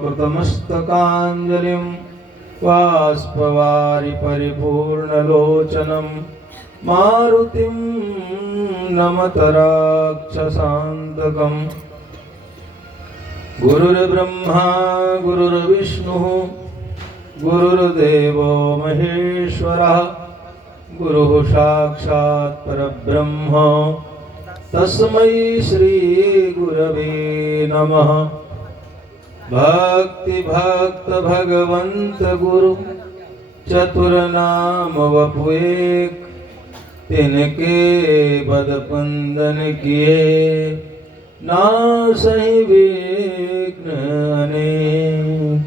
कृतमस्तकाञ्जलिं बाष्पवारि परिपूर्णलोचनं मारुतिं नमत राक्षसान्तकम्। गुरुर्ब्रह्मा गुरुर्विष्णुः गुरुर्देवो महेश्वरः गुरुः साक्षात् परब्रह्म तस्मै श्री गुरवे नमः। भक्ति भक्त भगवंत गुरु चतुर्नाम वपुएक तिनके बदपंदन किए नासहि विघ्न अनेक।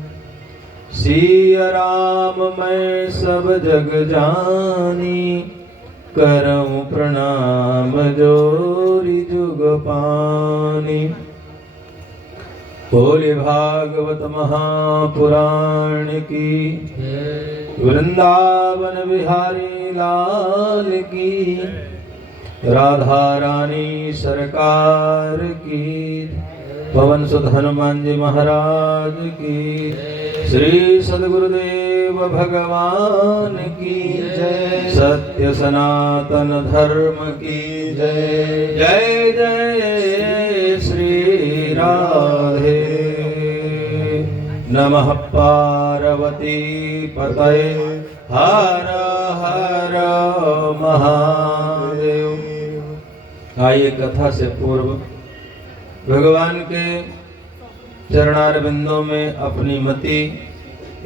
सिया राम मैं सब जग जानी करऊं प्रणाम जोरी जुग पानी। बोले भागवत महापुराण की वृंदावन बिहारी लाल की राधा रानी सरकार की पवन सुत हनुमान जी महाराज की श्री सद्गुरुदेव भगवान की जय। सत्य सनातन धर्म की जय। जय जय श्री राधे। नमः पार्वती पतये हर हर महादेव। आइए कथा से पूर्व भगवान के चरणारविंदों में अपनी मति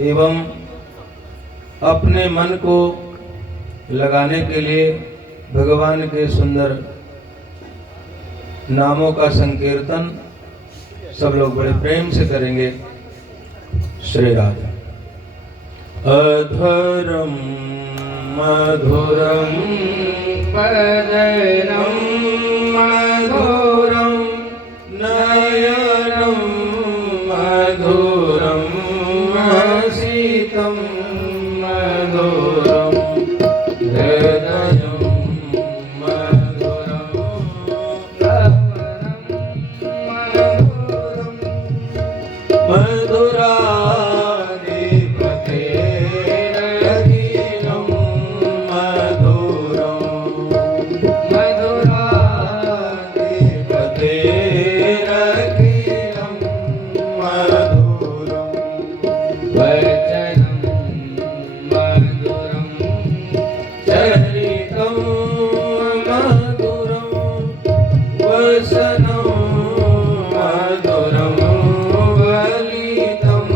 एवं अपने मन को लगाने के लिए भगवान के सुंदर नामों का संकीर्तन सब लोग बड़े प्रेम से करेंगे। श्री राधे। अधरम मधुरम पदरम मधुरम नयनम मधुरम हसितम मधुरम हृदयम मधुरम मधुराधिपतेरखिलं मधुरं मधुराधिपतेरखिलं मधुरं वचनं मधुरं चरितं मधुरं वसनं मधुरं वलितं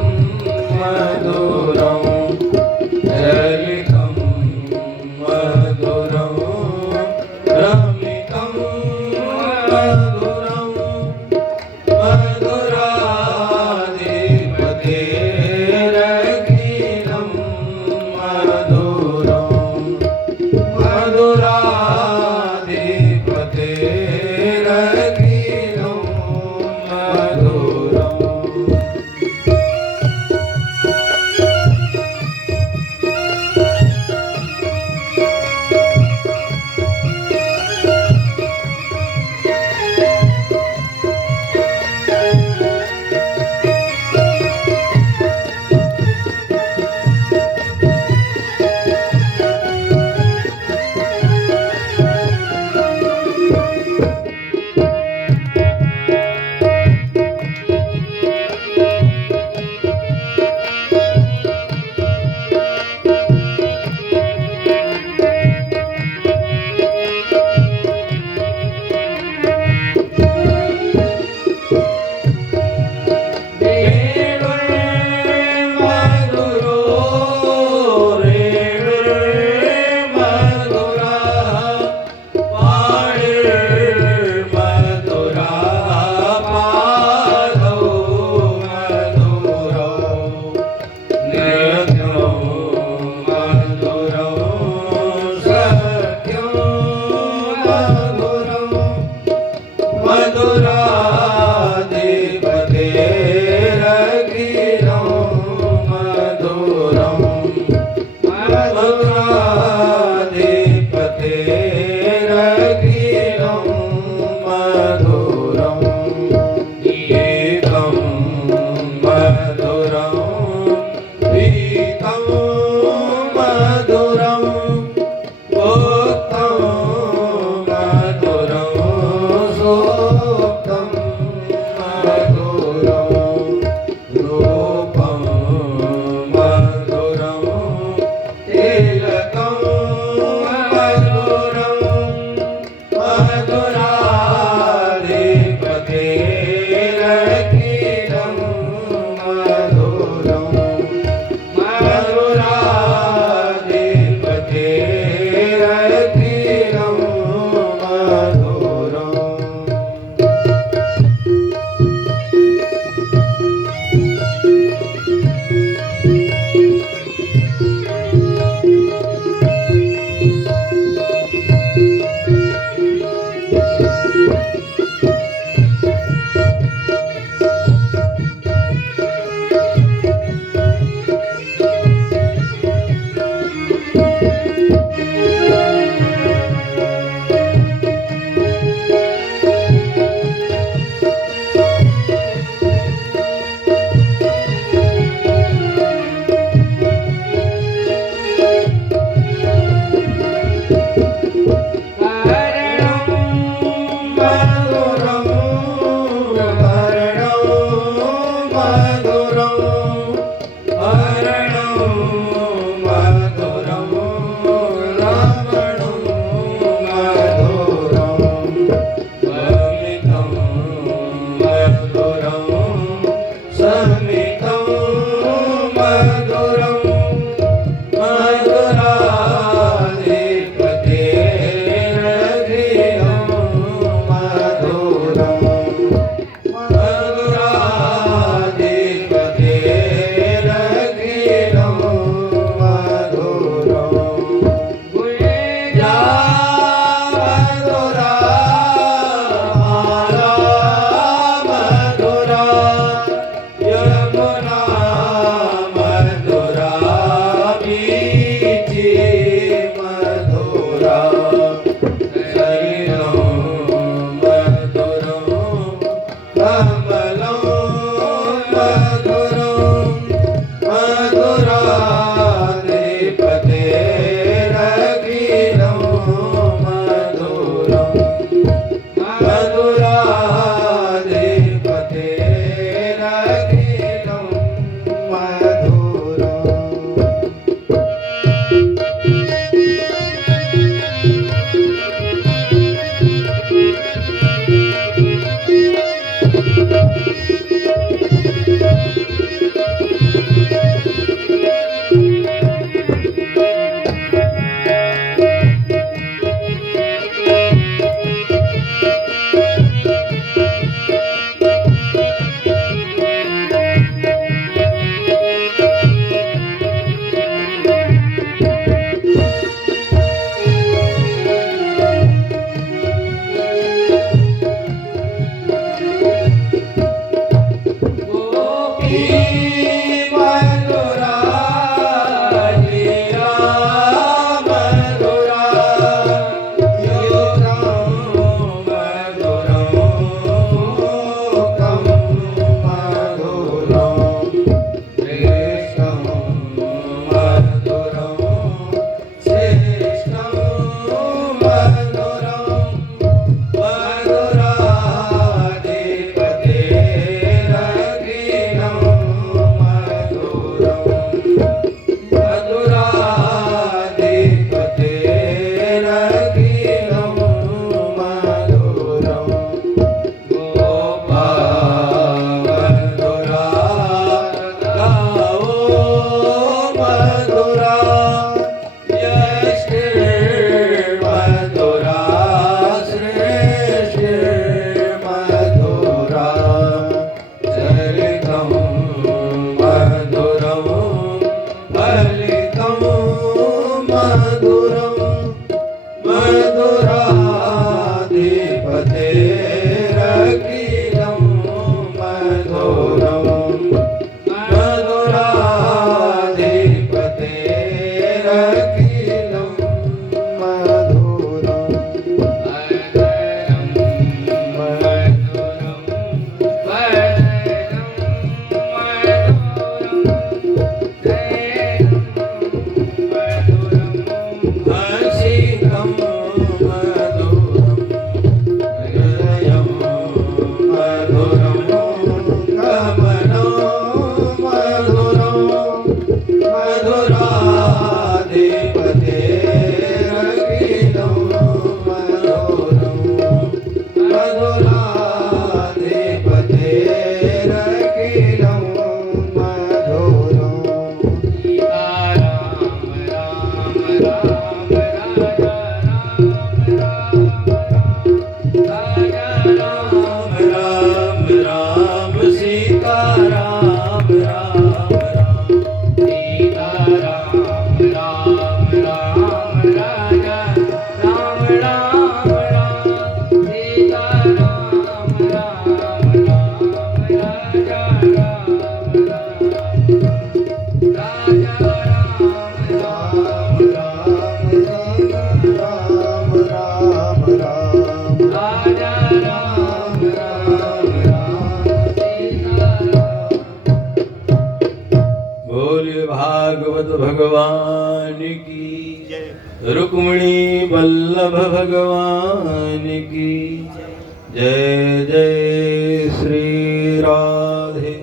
भगवान की जय। रुक्मिणी वल्लभ भगवान की जय। जय श्री राधे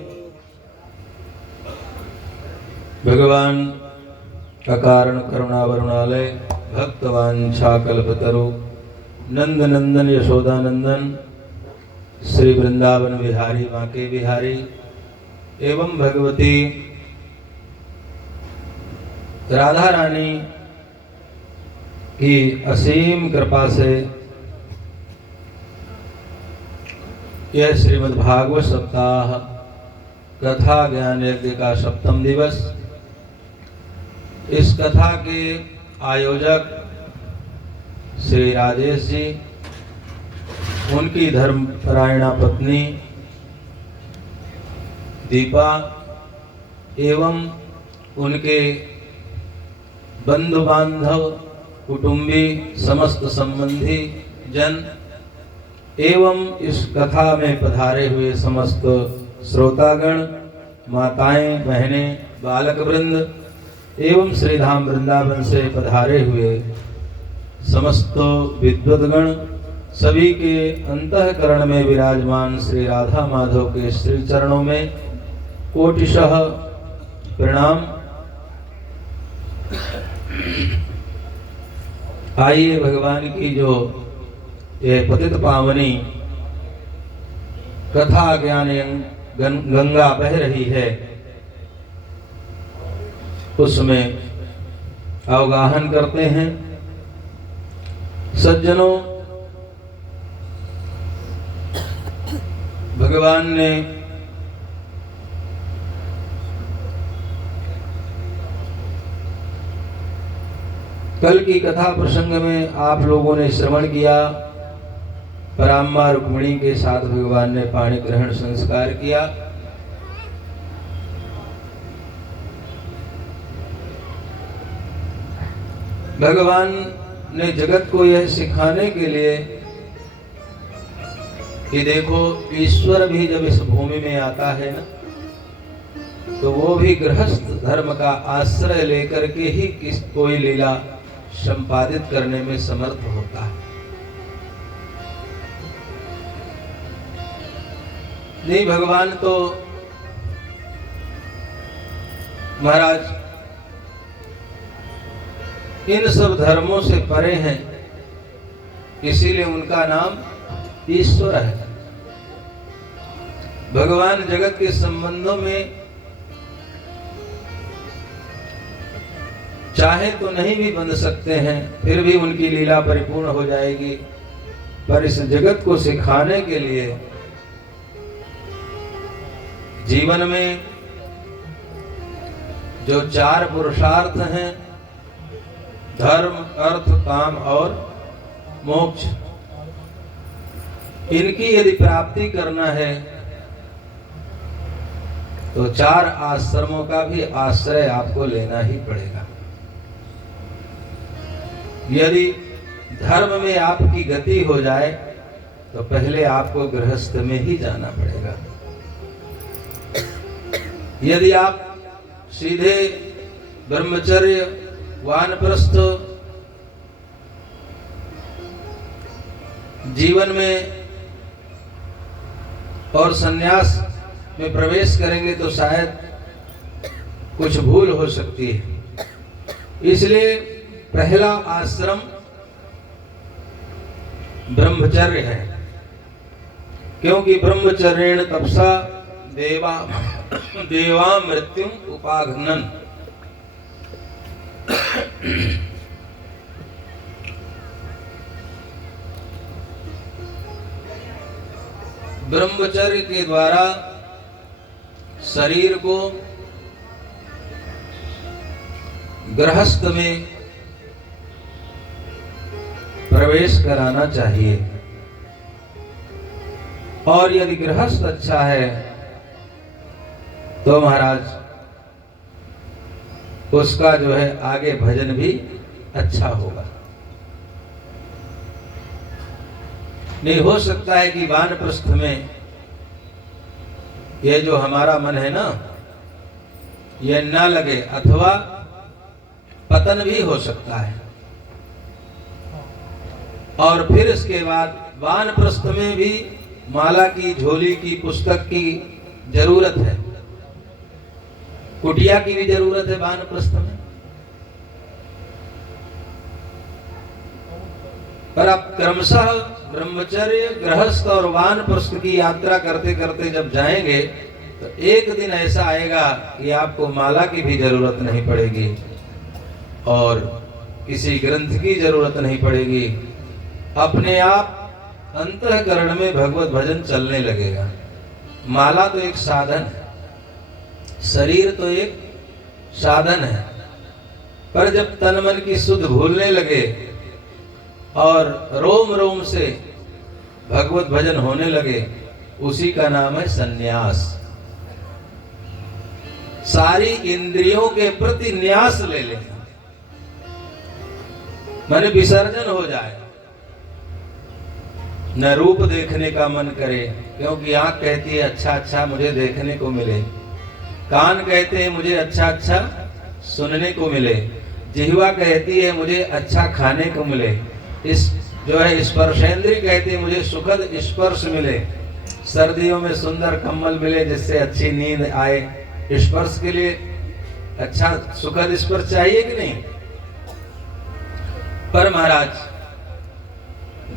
भगवान अकारण करुणावरुणालय भक्तवांछाकल्पतरु नंद नंदन यशोदानंदन श्री वृंदावन विहारी बांके बिहारी एवं भगवती राधा रानी की असीम कृपा से यह श्रीमद् भागवत सप्ताह कथा ज्ञान यज्ञ का सप्तम दिवस। इस कथा के आयोजक श्री राजेश जी, उनकी धर्मपरायणा पत्नी दीपा एवं उनके बंधु बांधव कुटुंबी समस्त संबंधी जन एवं इस कथा में पधारे हुए समस्त श्रोतागण, माताएं, बहनें, बालक वृंद एवं श्रीधाम वृंदावन से पधारे हुए समस्त विद्वद्गण, सभी के अंतःकरण में विराजमान श्री राधा माधव के श्री चरणों में कोटिशः प्रणाम। आइए भगवान की जो ये पतित पावनी कथा ज्ञान गंगा बह रही है, उसमें अवगाहन करते हैं। सज्जनों, भगवान ने कल की कथा प्रसंग में आप लोगों ने श्रवण किया, पराम्मा रुक्मिणी के साथ भगवान ने पाणी ग्रहण संस्कार किया। भगवान ने जगत को यह सिखाने के लिए कि देखो, ईश्वर भी जब इस भूमि में आता है ना, तो वो भी गृहस्थ धर्म का आश्रय लेकर के ही कोई लीला संपादित करने में समर्थ होता है। नहीं, भगवान तो महाराज इन सब धर्मों से परे हैं, इसीलिए उनका नाम ईश्वर है। भगवान जगत के संबंधों में चाहे तो नहीं भी बंध सकते हैं, फिर भी उनकी लीला परिपूर्ण हो जाएगी। पर इस जगत को सिखाने के लिए जीवन में जो चार पुरुषार्थ हैं, धर्म, अर्थ, काम और मोक्ष, इनकी यदि प्राप्ति करना है तो चार आश्रमों का भी आश्रय आपको लेना ही पड़ेगा। यदि धर्म में आपकी गति हो जाए तो पहले आपको गृहस्थ में ही जाना पड़ेगा। यदि आप सीधे ब्रह्मचर्य, वानप्रस्थ जीवन में और सन्यास में प्रवेश करेंगे तो शायद कुछ भूल हो सकती है। इसलिए पहला आश्रम ब्रह्मचर्य है, क्योंकि ब्रह्मचर्येण तपसा देवा मृत्युम उपाघ्नन्। ब्रह्मचर्य के द्वारा शरीर को गृहस्थ में प्रवेश कराना चाहिए, और यदि गृहस्थ अच्छा है तो महाराज उसका जो है आगे भजन भी अच्छा होगा। नहीं हो सकता है कि वानप्रस्थ में ये जो हमारा मन है ना, ये ना लगे, अथवा पतन भी हो सकता है। और फिर इसके बाद वानप्रस्थ में भी माला की, झोली की, पुस्तक की जरूरत है। कुटिया की भी जरूरत है वानप्रस्थ में। पर आप क्रमशः ब्रह्मचर्य, गृहस्थ और वानप्रस्थ की यात्रा करते करते जब जाएंगे तो एक दिन ऐसा आएगा कि आपको माला की भी जरूरत नहीं पड़ेगी और किसी ग्रंथ की जरूरत नहीं पड़ेगी। अपने आप अंतःकरण में भगवत भजन चलने लगेगा। माला तो एक साधन है, शरीर तो एक साधन है, पर जब तन मन की सुध भूलने लगे और रोम रोम से भगवत भजन होने लगे, उसी का नाम है सन्यास। सारी इंद्रियों के प्रति न्यास ले लें, माने विसर्जन हो जाए। न रूप देखने का मन करे, क्योंकि आंख कहती है अच्छा अच्छा मुझे देखने को मिले, कान कहते हैं मुझे अच्छा अच्छा सुनने को मिले, जिह्वा कहती है मुझे अच्छा खाने को मिले, इस जो है स्पर्शेंद्री कहती है मुझे सुखद स्पर्श मिले, सर्दियों में सुंदर कंबल मिले जिससे अच्छी नींद आए। स्पर्श के लिए अच्छा सुखद स्पर्श चाहिए कि नहीं? पर महाराज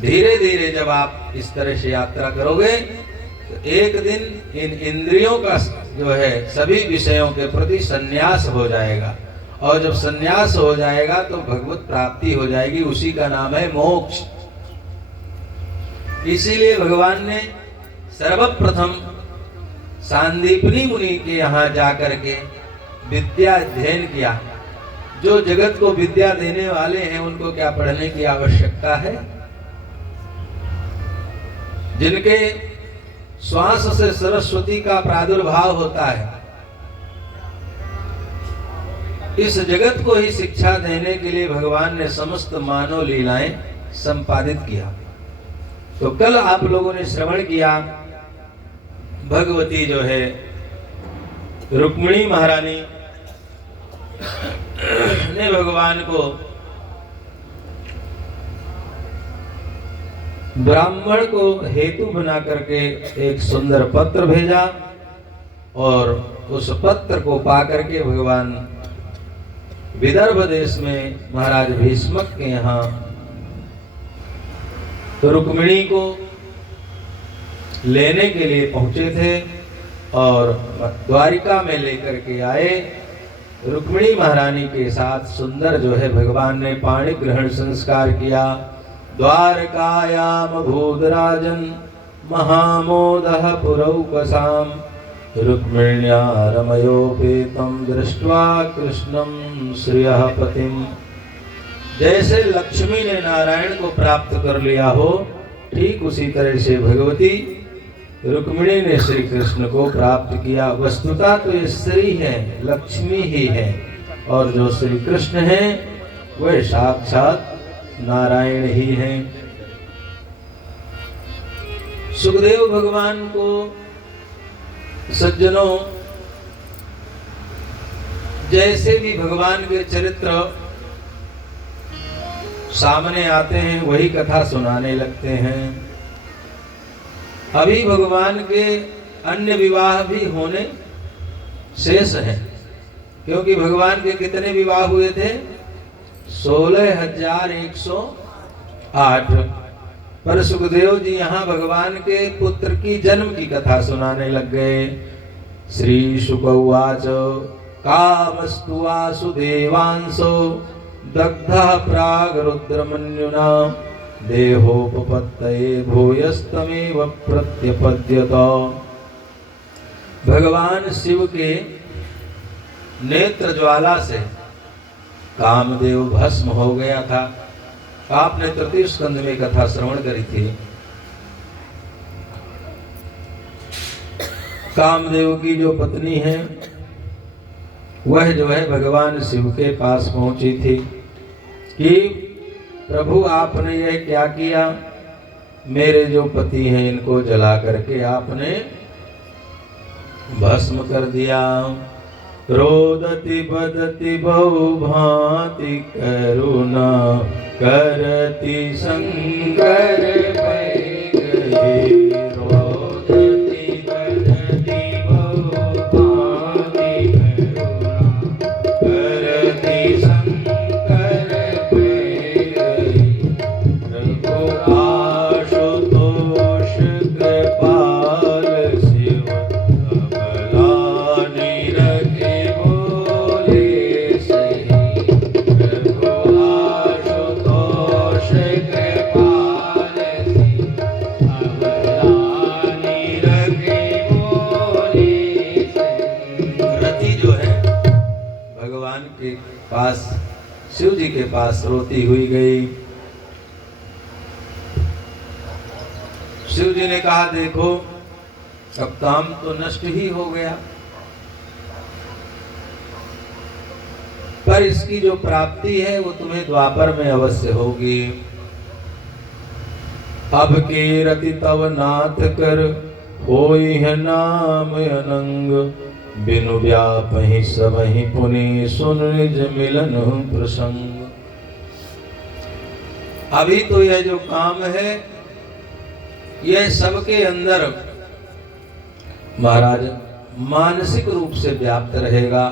धीरे धीरे जब आप इस तरह से यात्रा करोगे तो एक दिन इन इंद्रियों का जो है सभी विषयों के प्रति संन्यास हो जाएगा, और जब संन्यास हो जाएगा तो भगवत प्राप्ति हो जाएगी, उसी का नाम है मोक्ष। इसीलिए भगवान ने सर्वप्रथम सांदीपनी मुनि के यहाँ जाकर के विद्या अध्ययन किया। जो जगत को विद्या देने वाले हैं उनको क्या पढ़ने की आवश्यकता है? जिनके श्वास से सरस्वती का प्रादुर्भाव होता है, इस जगत को ही शिक्षा देने के लिए भगवान ने समस्त मानव लीलाएं संपादित किया। तो कल आप लोगों ने श्रवण किया, भगवती जो है रुक्मिणी महारानी ने भगवान को ब्राह्मण को हेतु बना करके एक सुंदर पत्र भेजा, और उस पत्र को पा करके भगवान विदर्भ देश में महाराज भीष्मक के यहाँ रुक्मिणी को लेने के लिए पहुंचे थे और द्वारिका में लेकर के आए। रुक्मिणी महारानी के साथ सुंदर जो है भगवान ने पाणी ग्रहण संस्कार किया। द्वारकायाम भूतराजन महामोदः पुरौकसाम रुक्मिण्या रमयोपेतम दृष्ट्वा कृष्णं श्रियः पतिम। जैसे लक्ष्मी ने नारायण को प्राप्त कर लिया हो, ठीक उसी तरह से भगवती रुक्मिणी ने श्री कृष्ण को प्राप्त किया। वस्तुतः तो ये श्री है, लक्ष्मी ही है, और जो श्री कृष्ण है वह साक्षात नारायण ही हैं। सुखदेव भगवान को सज्जनों जैसे भी भगवान के चरित्र सामने आते हैं वही कथा सुनाने लगते हैं। अभी भगवान के अन्य विवाह भी होने शेष हैं, क्योंकि भगवान के कितने विवाह हुए थे? 16,108। पर सुखदेव जी यहाँ भगवान के पुत्र की जन्म की कथा सुनाने लग गए। श्री शुक उवाच कामस्तु वासुदेवांसो दग्धः प्राग रुद्रमन्युना देहोपपत्तये भूयस्तमेव प्रत्यपद्यत। भगवान शिव के नेत्र ज्वाला से कामदेव भस्म हो गया था। आपने तृतीय स्कंद में कथा श्रवण करी थी। कामदेव की जो पत्नी है वह जो है भगवान शिव के पास पहुंची थी कि प्रभु आपने यह क्या किया, मेरे जो पति हैं इनको जला करके आपने भस्म कर दिया। रोदति बदति बहुभांति करुणा करति शंकर भय गए। रोदति बदति बहुभांति करुणा भगवान के पास, शिव जी के पास रोती हुई गई। शिव जी ने कहा देखो अब काम तो नष्ट ही हो गया, पर इसकी जो प्राप्ति है वो तुम्हें द्वापर में अवश्य होगी। अब के रति तव नाथ कर होई है नाम अनंग, बिनु व्यापहि सबहि पुनि सुन निज मिलन प्रसंग। अभी तो यह जो काम है यह सबके अंदर महाराज मानसिक रूप से व्याप्त रहेगा,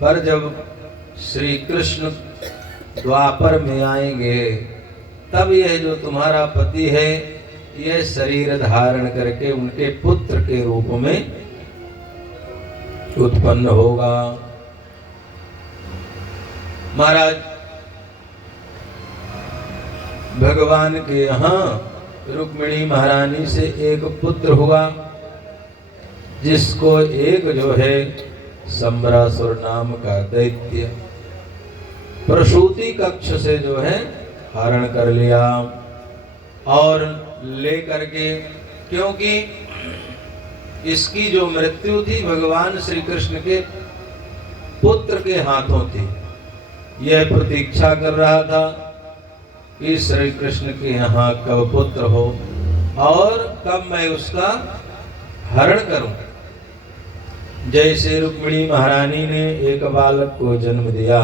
पर जब श्री कृष्ण द्वापर में आएंगे तब यह जो तुम्हारा पति है यह शरीर धारण करके उनके पुत्र के रूप में उत्पन्न होगा। महाराज भगवान के यहाँ रुक्मिणी महारानी से एक पुत्र हुआ, जिसको एक जो है सम्रासुर नाम का दैत्य प्रसूति कक्ष से जो है हरण कर लिया, और ले करके, क्योंकि इसकी जो मृत्यु थी भगवान श्री कृष्ण के पुत्र के हाथों थी। यह प्रतीक्षा कर रहा था कि श्री कृष्ण के यहाँ कब पुत्र हो और कब मैं उसका हरण करूं। जैसे रुक्मिणी महारानी ने एक बालक को जन्म दिया,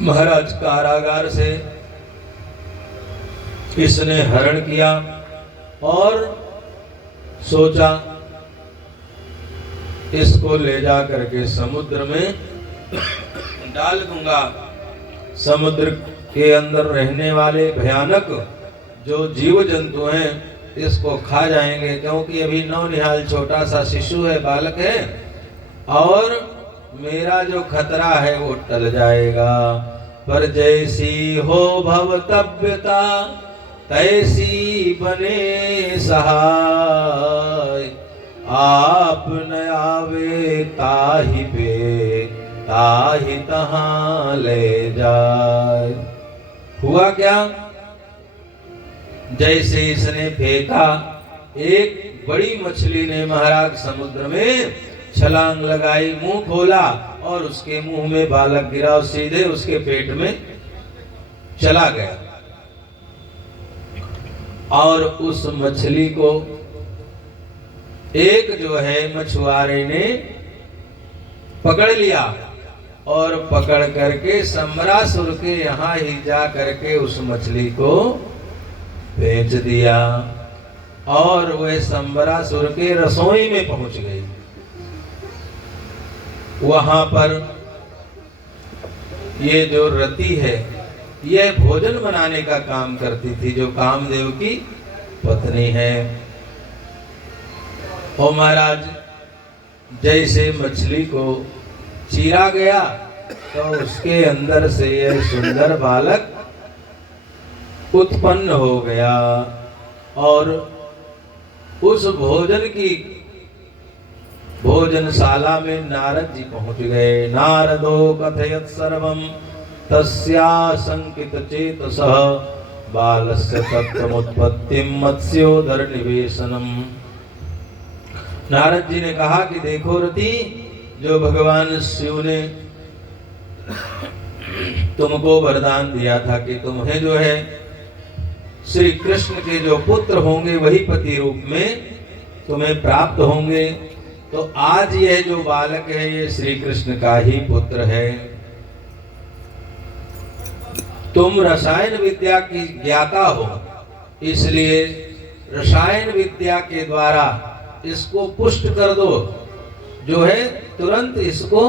महाराज कारागार से इसने हरण किया और सोचा इसको ले जा करके समुद्र में डाल दूंगा। समुद्र के अंदर रहने वाले भयानक जो जीव जंतु हैं इसको खा जाएंगे, क्योंकि अभी नौनिहाल छोटा सा शिशु है, बालक है, और मेरा जो खतरा है वो टल जाएगा। पर जैसी हो भवतव्यता तैसी बने सहाय, आप न आवे ताहि पे ताहि तहां ले जाए। हुआ क्या, जैसे इसने फेंका, एक बड़ी मछली ने महाराज समुद्र में छलांग लगाई, मुंह खोला और उसके मुंह में बालक गिरा और सीधे उसके पेट में चला गया। और उस मछली को एक जो है मछुआरे ने पकड़ लिया और पकड़ करके सम्रासुर के यहाँ ही जा करके उस मछली को बेच दिया, और वह सम्रासुर के रसोई में पहुंच गई। वहां पर ये जो रति है यह भोजन बनाने का काम करती थी, जो कामदेव की पत्नी है। ओ महाराज, जैसे मछली को चीरा गया तो उसके अंदर से यह सुंदर बालक उत्पन्न हो गया, और उस भोजन की भोजनशाला में नारद जी पहुंच गए। नारदो कथयत सर्वम तस्याशंकित चेतसः बालस्य तत्त्वमुत्पत्तिं मत्स्योदर निवेशनम। नारद जी ने कहा कि देखो रति, जो भगवान शिव ने तुमको वरदान दिया था कि तुम्हें जो है श्री कृष्ण के जो पुत्र होंगे वही पति रूप में तुम्हें प्राप्त होंगे, तो आज यह जो बालक है ये श्री कृष्ण का ही पुत्र है। तुम रसायन विद्या की ज्ञाता हो, इसलिए रसायन विद्या के द्वारा इसको पुष्ट कर दो, जो है तुरंत इसको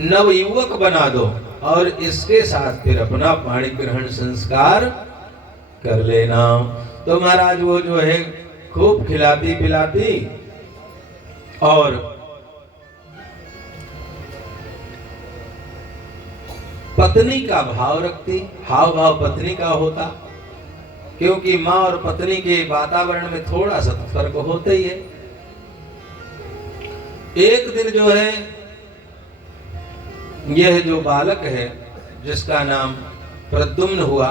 नवयुवक बना दो, और इसके साथ फिर अपना पाणी ग्रहण संस्कार कर लेना। तो महाराज वो जो है खूब खिलाती पिलाती और पत्नी का भाव रखती। हाव भाव पत्नी का होता, क्योंकि माँ और पत्नी के वातावरण में थोड़ा सा फर्क होता ही है। एक दिन जो है यह जो बालक है जिसका नाम प्रद्युम्न हुआ,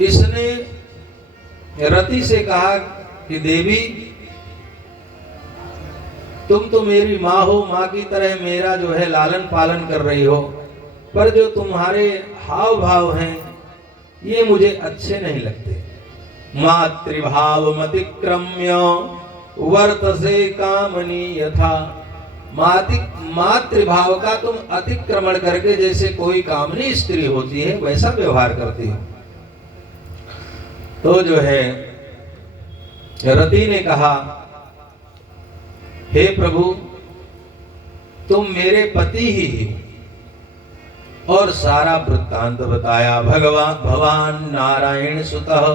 इसने रति से कहा कि देवी तुम तो मेरी माँ हो, माँ की तरह मेरा जो है लालन पालन कर रही हो, पर जो तुम्हारे हाव भाव हैं ये मुझे अच्छे नहीं लगते। मातृभाव मतिक्रम्य वर्तसे कामनी यथा, मातृभाव का तुम अतिक्रमण करके जैसे कोई कामनी स्त्री होती है वैसा व्यवहार करती हो। तो जो है रति ने कहा, हे प्रभु तुम मेरे पति ही हो, और सारा वृत्तांत बताया। भगवान नारायण सुतः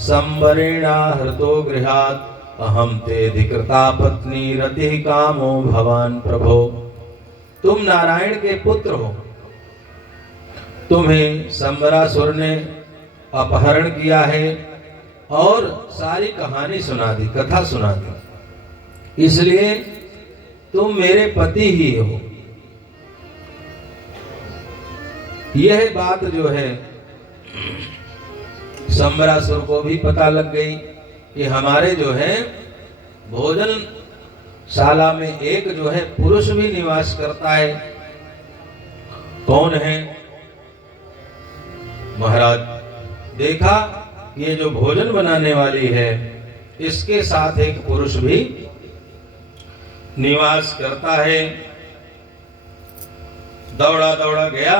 संवरेणा हृतो गृहात्, अहम ते अधिकृता पत्नी रति कामो भवान प्रभो। तुम नारायण के पुत्र हो, तुम्हें संवरासुर ने अपहरण किया है और सारी कहानी सुना दी, कथा सुना दी, इसलिए तुम मेरे पति ही हो। यह बात जो है संवरासुर को भी पता लग गई कि हमारे जो है भोजन शाला में एक जो है पुरुष भी निवास करता है। कौन है? महाराज देखा ये जो भोजन बनाने वाली है इसके साथ एक पुरुष भी निवास करता है। दौड़ा दौड़ा गया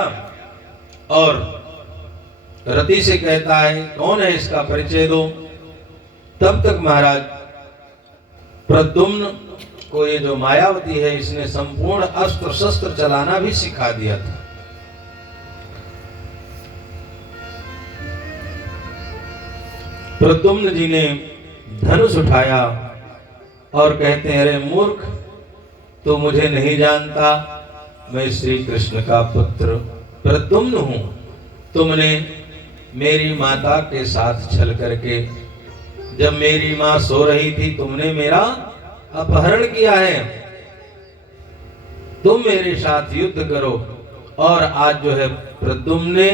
और रति से कहता है कौन है, इसका परिचय दो। तब तक महाराज प्रद्युम्न को ये जो मायावती है इसने संपूर्ण अस्त्र शस्त्र चलाना भी सिखा दिया था। प्रद्युम्न जी ने धनुष उठाया और कहते हैं, अरे मूर्ख, तो मुझे नहीं जानता, मैं श्री कृष्ण का पुत्र प्रद्युम्न हूं। तुमने मेरी माता के साथ छल करके, जब मेरी मां सो रही थी, तुमने मेरा अपहरण किया है। तुम मेरे साथ युद्ध करो। और आज जो है प्रद्युम्न ने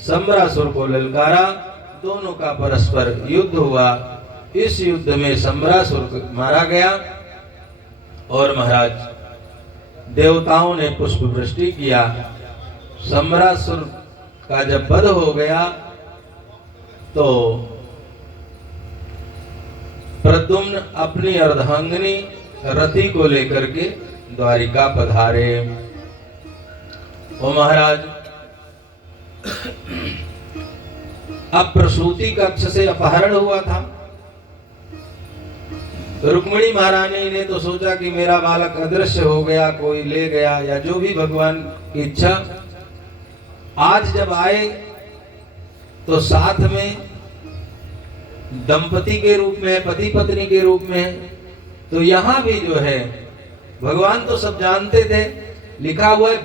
संवरासुर को ललकारा, दोनों का परस्पर युद्ध हुआ। इस युद्ध में संवरासुर मारा गया और महाराज देवताओं ने पुष्प वृष्टि किया। संवरासुर का जब वध हो गया तो प्रद्युम्न अपनी अर्धांगिनी रति को लेकर के द्वारिका पधारे। ओ महाराज, अब प्रसूति कक्ष से अपहरण हुआ था। रुक्मिणी महारानी ने तो सोचा कि मेरा बालक अदृश्य हो गया, कोई ले गया, या जो भी भगवान की इच्छा। आज जब आए तो साथ में दंपति के रूप में, पति पत्नी के रूप में, तो यहां भी जो है भगवान तो सब जानते थे। लिखा हुआ है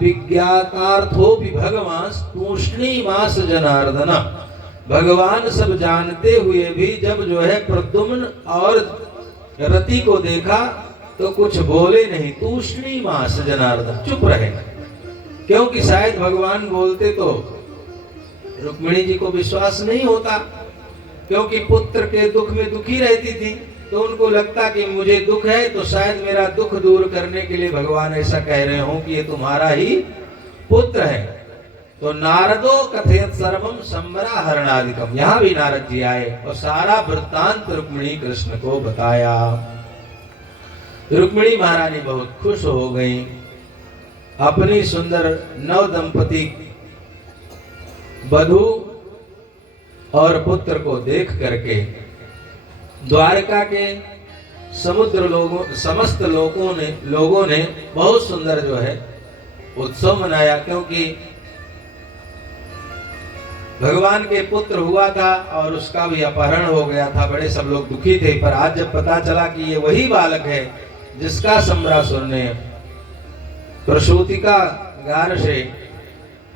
विज्ञातार्थो भी भगवान तूष्णी मास जनार्दन। भगवान सब जानते हुए भी जब जो है प्रद्युम्न और रति को देखा तो कुछ बोले नहीं। तूष्णी मास जनार्दन, चुप रहे, क्योंकि शायद भगवान बोलते तो रुक्मिणी जी को विश्वास नहीं होता, क्योंकि पुत्र के दुख में दुखी रहती थी। तो उनको लगता कि मुझे दुख है तो शायद मेरा दुख दूर करने के लिए भगवान ऐसा कह रहे हो कि ये तुम्हारा ही पुत्र है। तो नारदो कथयत सर्वम संवरा हरणादिकम, यहाँ भी नारद जी आए और सारा वृत्तांत रुक्मिणी कृष्ण को बताया। रुक्मिणी महारानी बहुत खुश हो गई। अपनी सुंदर नव दंपति वधू और पुत्र को देख करके द्वारका के समस्त लोगों ने बहुत सुंदर जो है उत्सव मनाया, क्योंकि भगवान के पुत्र हुआ था और उसका भी अपहरण हो गया था। बड़े सब लोग दुखी थे, पर आज जब पता चला कि ये वही बालक है जिसका संवरासुर ने प्रसूति का गार से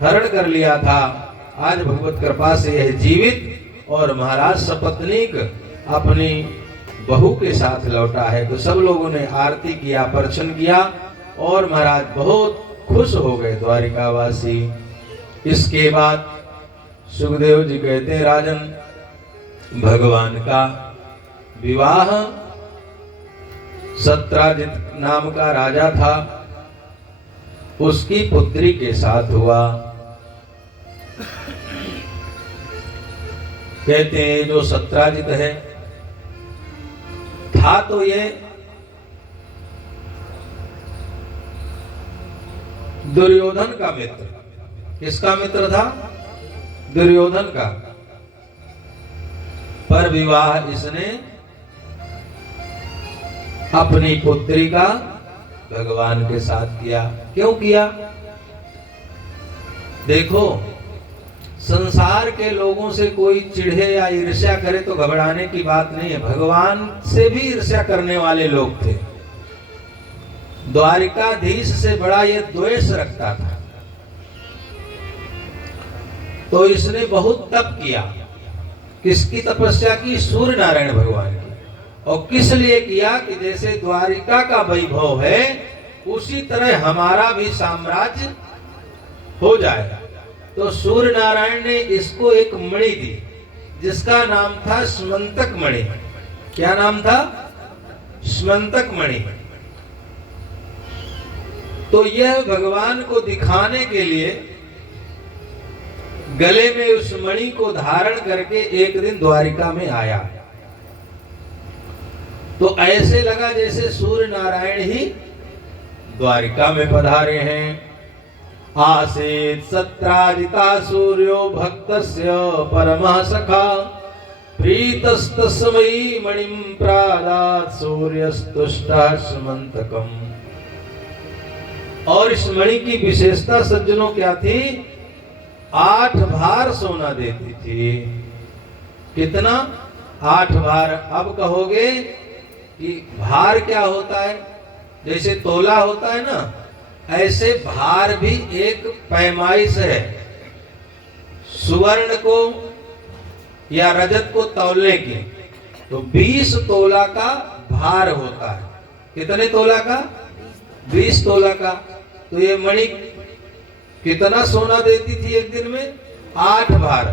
हरण कर लिया था, आज भगवत कृपा से यह जीवित और महाराज सपत्नीक अपनी बहू के साथ लौटा है। तो सब लोगों ने आरती किया, प्रदर्शन किया और महाराज बहुत खुश हो गए द्वारिकावासी। इसके बाद सुखदेव जी कहते हैं, राजन, भगवान का विवाह सत्राजित नाम का राजा था, उसकी पुत्री के साथ हुआ। कहते हैं जो सत्राजित है था तो ये दुर्योधन का मित्र। किसका मित्र था? दुर्योधन का। पर विवाह इसने अपनी पुत्री का भगवान के साथ किया। क्यों किया? देखो, संसार के लोगों से कोई चिढ़े या ईर्ष्या करे तो घबराने की बात नहीं है। भगवान से भी ईर्ष्या करने वाले लोग थे। द्वारिकाधीश से बड़ा ये द्वेष रखता था। तो इसने बहुत तप किया। किसकी तपस्या की? सूर्य नारायण भगवान की। और किस लिए किया? कि जैसे द्वारिका का वैभव है उसी तरह हमारा भी साम्राज्य हो जाएगा। तो सूर्य नारायण ने इसको एक मणि दी जिसका नाम था स्मंतक मणि। क्या नाम था? स्मंतक मणि। तो यह भगवान को दिखाने के लिए गले में उस मणि को धारण करके एक दिन द्वारिका में आया। तो ऐसे लगा जैसे सूर्य नारायण ही द्वारिका में पधारे हैं। आसेत सत्राजिता सूर्यो भक्तस्य परमः सखा प्रीतस्तस्मै मणिं प्रादात् सूर्यस्तुष्टः स्मन्तकम्। और इस मणि की विशेषता सज्जनों क्या थी? 8 भार सोना देती थी। कितना? 8 भार। अब कहोगे कि भार क्या होता है? जैसे तोला होता है ना, ऐसे भार भी एक पैमाइश है। सुवर्ण को या रजत को तौलने की। तो 20 तोला का भार होता है। कितने तोला का? 20 तोला का। तो ये मणि कितना सोना देती थी एक दिन में? 8 भार,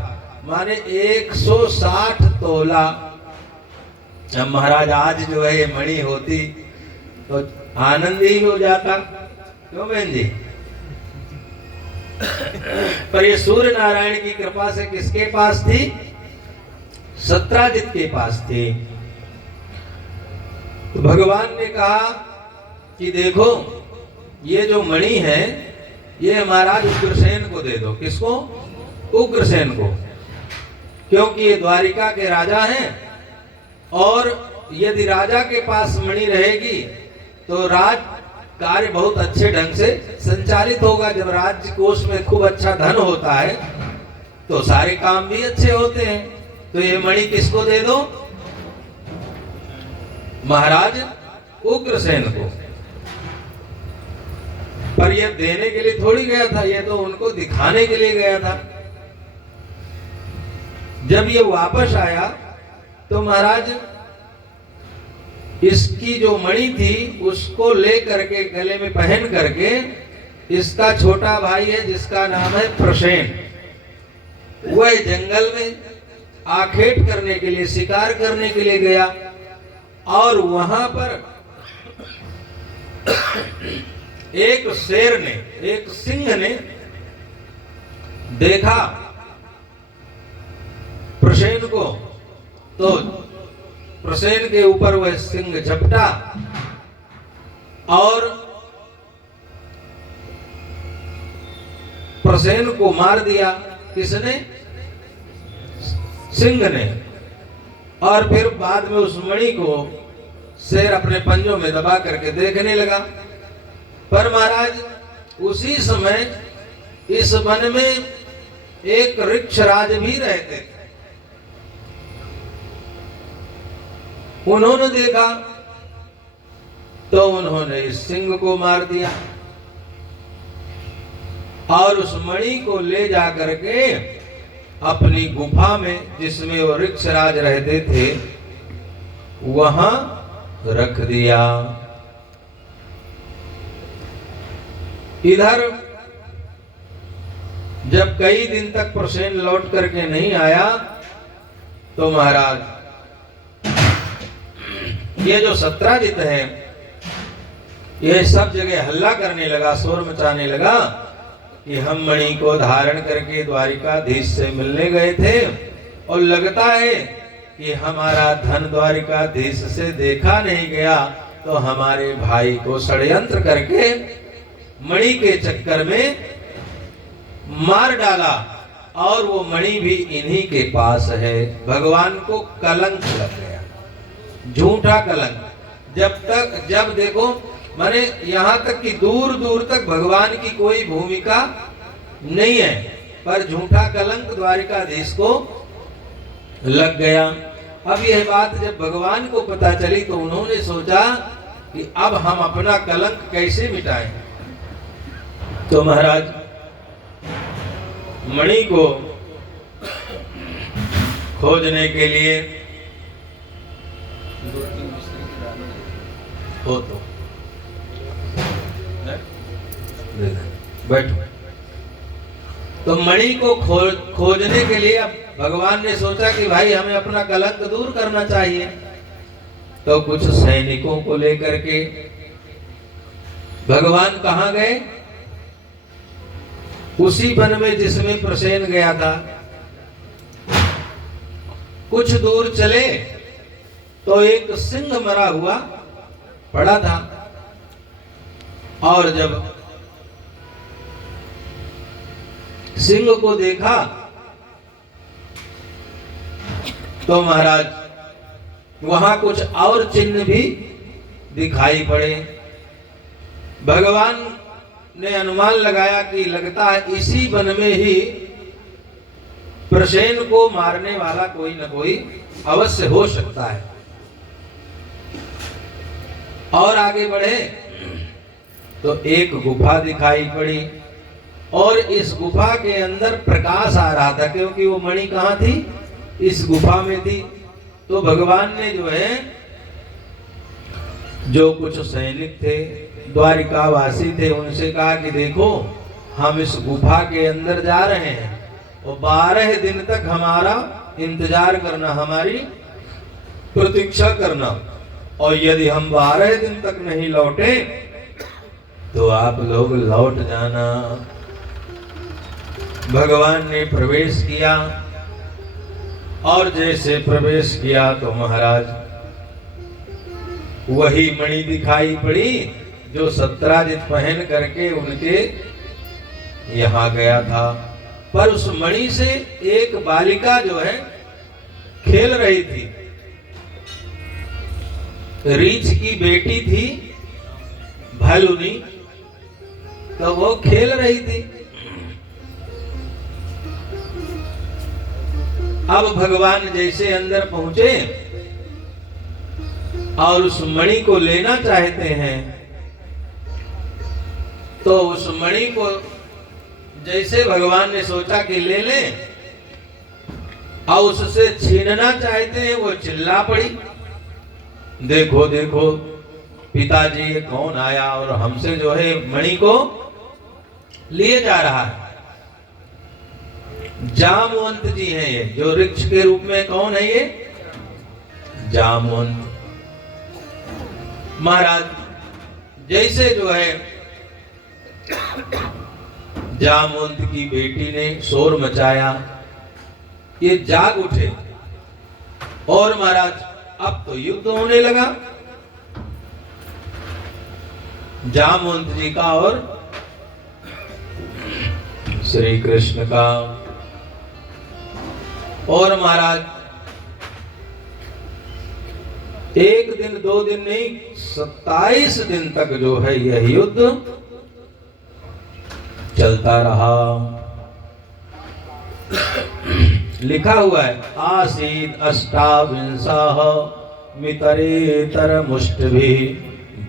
माने 160 तोला। अब महाराज आज जो है ये मणि होती तो आनंद ही हो जाता। क्यों बहन जी? पर ये सूर्य नारायण की कृपा से किसके पास थी? सत्राजित के पास थी। तो भगवान ने कहा कि देखो ये जो मणि है ये महाराज उग्रसेन को दे दो। किसको? उग्रसेन को। क्योंकि ये द्वारिका के राजा हैं और यदि राजा के पास मणि रहेगी तो राज कार्य बहुत अच्छे ढंग से संचालित होगा। जब राज्य कोष में खूब अच्छा धन होता है तो सारे काम भी अच्छे होते हैं। तो ये मणि किसको दे दो? महाराज उग्रसेन को। पर यह देने के लिए थोड़ी गया था, यह तो उनको दिखाने के लिए गया था। जब ये वापस आया तो महाराज इसकी जो मणि थी उसको ले करके गले में पहन करके इसका छोटा भाई है जिसका नाम है प्रसेन, वह जंगल में आखेट करने के लिए, शिकार करने के लिए गया। और वहां पर एक शेर ने, एक सिंह ने देखा प्रसेन को। तो प्रसेन के ऊपर वह सिंह झपटा और प्रसेन को मार दिया। किसने? सिंह ने। और फिर बाद में उस मणि को शेर अपने पंजों में दबा करके देखने लगा। पर महाराज उसी समय इस वन में एक वृक्षराज भी रहते थे। उन्होंने देखा तो उन्होंने इस सिंह को मार दिया और उस मणि को ले जाकर के अपनी गुफा में, जिसमें वो वृक्षराज रहते थे, वहां रख दिया। इधर जब कई दिन तक प्रसेन लौट करके नहीं आया तो महाराज ये जो सत्राजित है ये सब जगह हल्ला करने लगा, शोर मचाने लगा कि हम मणि को धारण करके द्वारिकाधीश से मिलने गए थे और लगता है कि हमारा धन द्वारिकाधीश से देखा नहीं गया, तो हमारे भाई को षड्यंत्र करके मणि के चक्कर में मार डाला और वो मणि भी इन्हीं के पास है। भगवान को कलंक लग गया, झूठा कलंक। जब देखो माने यहाँ तक कि दूर दूर तक भगवान की कोई भूमिका नहीं है, पर झूठा कलंक द्वारिकाधीश को लग गया। अब यह बात जब भगवान को पता चली तो उन्होंने सोचा कि अब हम अपना कलंक कैसे मिटाएं। तो महाराज मणि को खोजने के लिए हो तो बैठो। तो मणि को खोजने के लिए अब भगवान ने सोचा कि भाई हमें अपना कलंक दूर करना चाहिए। तो कुछ सैनिकों को लेकर के भगवान कहाँ गए? उसी वन में जिसमें प्रसेन गया था। कुछ दूर चले तो एक सिंह मरा हुआ पड़ा था, और जब सिंह को देखा तो महाराज वहां कुछ और चिन्ह भी दिखाई पड़े। भगवान ने अनुमान लगाया कि लगता है इसी वन में ही प्रसेन को मारने वाला कोई न कोई अवश्य हो सकता है। और आगे बढ़े तो एक गुफा दिखाई पड़ी, और इस गुफा के अंदर प्रकाश आ रहा था, क्योंकि वो मणि कहाँ थी? इस गुफा में थी। तो भगवान ने जो है, जो कुछ सैनिक थे, द्वारिकावासी थे, उनसे कहा कि देखो हम इस गुफा के अंदर जा रहे हैं और 12 दिन तक हमारा इंतजार करना, हमारी प्रतीक्षा करना, और यदि हम 12 दिन तक नहीं लौटे तो आप लोग लौट जाना। भगवान ने प्रवेश किया, और जैसे प्रवेश किया तो महाराज वही मणि दिखाई पड़ी जो सत्राजित पहन करके उनके यहाँ गया था। पर उस मणि से एक बालिका जो है खेल रही थी। रीछ की बेटी थी भालुनी, तो वो खेल रही थी। अब भगवान जैसे अंदर पहुंचे और उस मणि को लेना चाहते हैं, तो उस मणि को जैसे भगवान ने सोचा कि ले लें, और उससे छीनना चाहते हैं, वो चिल्ला पड़ी, देखो देखो पिताजी ये कौन आया और हमसे जो है मणि को लिए जा रहा है। जामवंत जी हैं ये, जो वृक्ष के रूप में कौन है ये? जामवंत महाराज। जैसे जो है जामवंत की बेटी ने शोर मचाया, ये जाग उठे, और महाराज अब तो युद्ध होने लगा जामवंत जी का और श्री कृष्ण का। और महाराज एक दिन दो दिन नहीं, 27 दिन तक जो है यह युद्ध चलता रहा। लिखा हुआ है आसीत अष्टाविंशः मितरेतर मुष्टि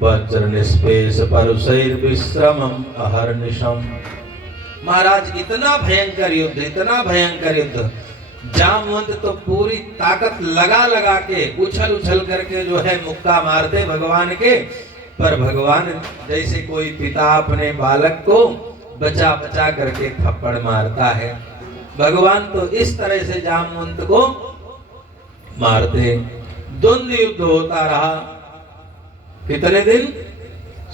वज्र निष्पेष परुषैर विश्रमम अहर्निशम। महाराज इतना भयंकर युद्ध, इतना भयंकर युद्ध जामवंत तो पूरी ताकत लगा लगा के उछल उछल करके जो है मुक्का मारते भगवान के, पर भगवान जैसे कोई पिता अपने बालक को बचा बचा करके थप्पड़ मारता है, भगवान तो इस तरह से जामवंत को मारते। द्वंद्व युद्ध होता रहा कितने दिन?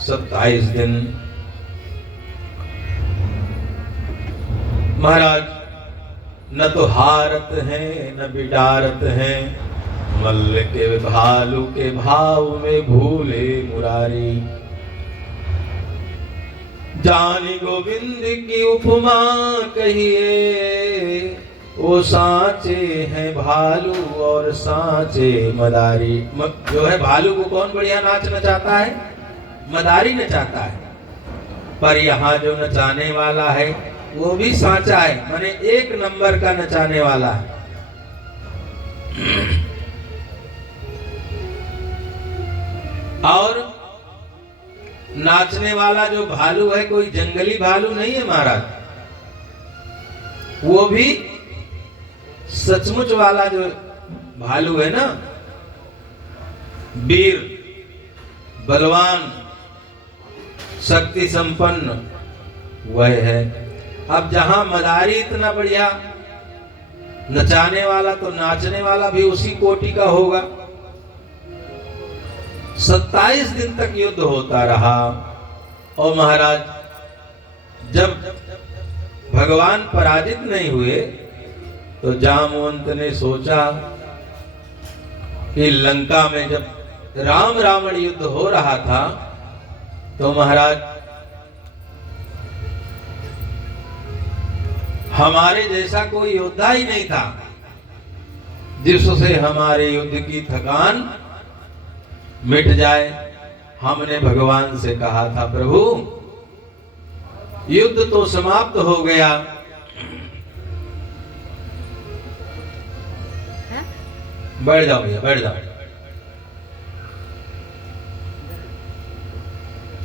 27 दिन। महाराज न तो हारत हैं न बिडारत हैं, मल्ल के भालू के भाव में भूले मुरारी। जानी गोविंद की उपमा कहिए, वो सांचे हैं भालू और सांचे मदारी। जो है भालू को कौन बढ़िया नाच नचाता है? मदारी नचाता है, पर यहाँ जो नचाने वाला है वो भी सांचा है, माने एक नंबर का नचाने वाला है। और नाचने वाला जो भालू है कोई जंगली भालू नहीं है महाराज, वो भी सचमुच वाला जो भालू है ना, वीर बलवान शक्ति संपन्न, वह है। अब जहां मदारी इतना बढ़िया नचाने वाला, तो नाचने वाला भी उसी कोटि का होगा। 27 दिन तक युद्ध होता रहा। और महाराज जब भगवान पराजित नहीं हुए तो जामवंत ने सोचा कि लंका में जब राम रावण युद्ध हो रहा था तो महाराज हमारे जैसा कोई योद्धा ही नहीं था जिससे हमारे युद्ध की थकान मिट जाए। हमने भगवान से कहा था, प्रभु युद्ध तो समाप्त हो गया, बैठ जाओ भैया, बैठ जाओ।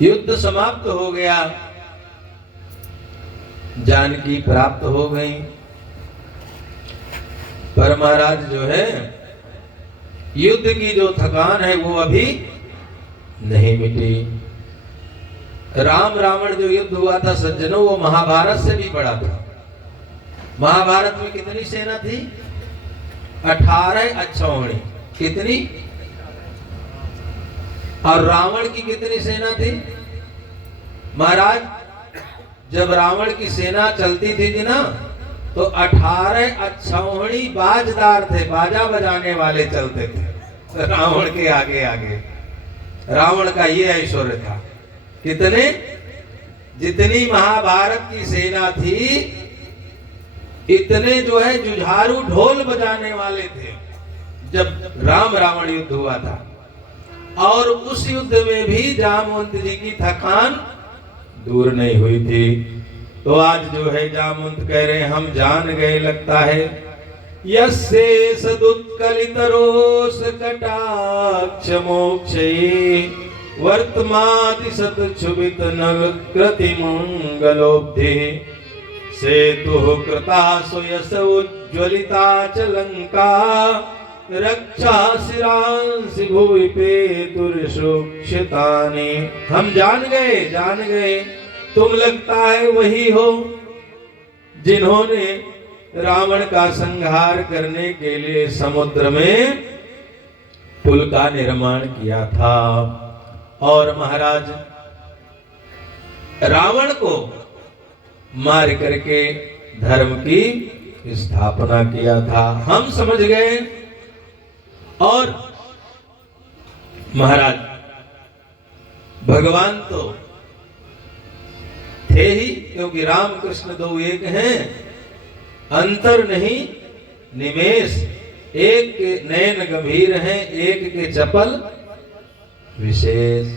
युद्ध समाप्त हो गया, जानकी प्राप्त हो गई, पर महाराज जो है युद्ध की जो थकान है वो अभी नहीं मिटी। राम रावण जो युद्ध हुआ था सज्जनों, वो महाभारत से भी बड़ा था। महाभारत में कितनी सेना थी? 18 अक्षौहिणी। कितनी? और रावण की कितनी सेना थी? महाराज जब रावण की सेना चलती थी ना, तो 18 अक्षौहिणी बाजदार थे, बाजा बजाने वाले चलते थे रावण के आगे आगे। रावण का ये ऐश्वर्य था। कितने? जितनी महाभारत की सेना थी इतने जो है जुझारू ढोल बजाने वाले थे जब राम रावण युद्ध हुआ था। और उस युद्ध में भी जामवंत जी की थकान दूर नहीं हुई थी। तो आज जो है जामवंत कह रहे हैं, हम जान गए लगता है, यस्से सदुत्कलित रोष कटाक्ष मोक्षये वर्तमाति सतक्षुभित नकृति मंगलोब्धि सेतु कृता सुयस उज्ज्वलिता च लंका रक्षा शिरांसि भुवि पेतुर्षुक्षितानि। हम जान गए तुम लगता है वही हो जिन्होंने रावण का संहार करने के लिए समुद्र में पुल का निर्माण किया था और महाराज रावण को मार करके धर्म की स्थापना किया था। हम समझ गए। और महाराज भगवान तो थे ही, क्योंकि राम कृष्ण दो एक हैं, अंतर नहीं निमेष, एक के नयन गंभीर हैं, एक के चपल विशेष।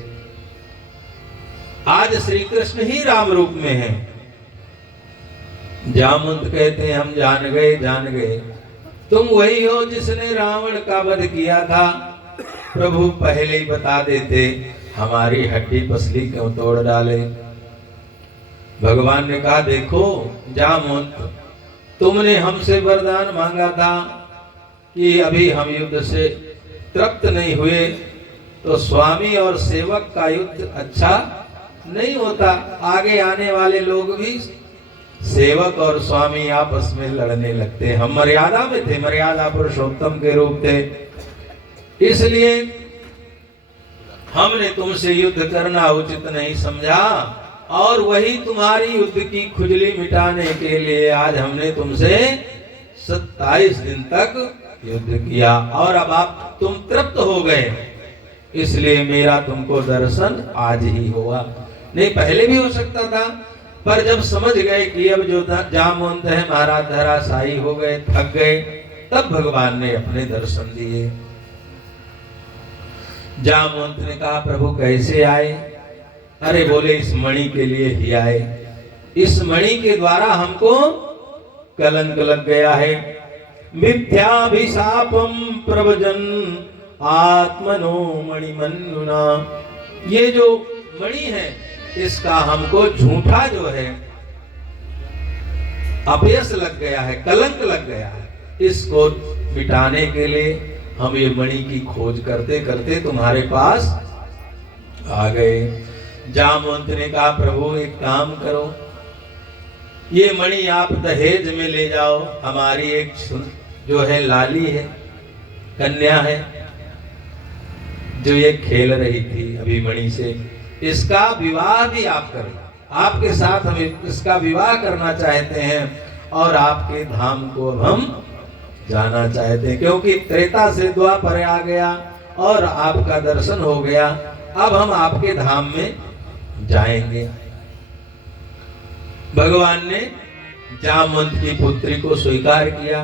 आज श्री कृष्ण ही राम रूप में हैं। जामवंत कहते हैं, हम जान गए तुम वही हो जिसने रावण का वध किया था। प्रभु पहले ही बता देते, हमारी हड्डी पसली क्यों तोड़ डाले। भगवान ने कहा, देखो जामवंत, तुमने हमसे वरदान मांगा था कि अभी हम युद्ध से तृप्त नहीं हुए तो स्वामी और सेवक का युद्ध अच्छा नहीं होता, आगे आने वाले लोग भी सेवक और स्वामी आपस में लड़ने लगते। हम मर्यादा में थे, मर्यादा पुरुषोत्तम के रूप थे, इसलिए हमने तुमसे युद्ध करना उचित नहीं समझा और वही तुम्हारी युद्ध की खुजली मिटाने के लिए आज हमने तुमसे 27 दिन तक युद्ध किया और अब आप तुम तृप्त हो गए, इसलिए मेरा तुमको दर्शन आज ही हुआ। नहीं पहले भी हो सकता था, पर जब समझ गए कि अब जो जामवंत है महाराज धराशायी हो गए, थक गए, तब भगवान ने अपने दर्शन दिए। जामवंत ने कहा प्रभु कैसे आए? अरे बोले इस मणि के लिए ही आए, इस मणि के द्वारा हमको कलंक लग गया है। मिथ्याभिशापम प्रवजन आत्मनो मणिमन्युना, ये जो मणि है इसका हमको झूठा जो है अपयश लग गया है, कलंक लग गया है, इसको मिटाने के लिए हम ये मणि की खोज करते करते तुम्हारे पास आ गए। जामवंत ने कहा प्रभु एक काम करो, ये मणि आप दहेज में ले जाओ, हमारी एक जो है लाली है, कन्या है, जो ये खेल रही थी अभी मणि से, इसका विवाह भी आप करें, आपके साथ हम इसका विवाह करना चाहते हैं और आपके धाम को अब हम जाना चाहते हैं, क्योंकि त्रेता से द्वापर आ गया और आपका दर्शन हो गया, अब हम आपके धाम में जाएंगे। भगवान ने जामवंत की पुत्री को स्वीकार किया।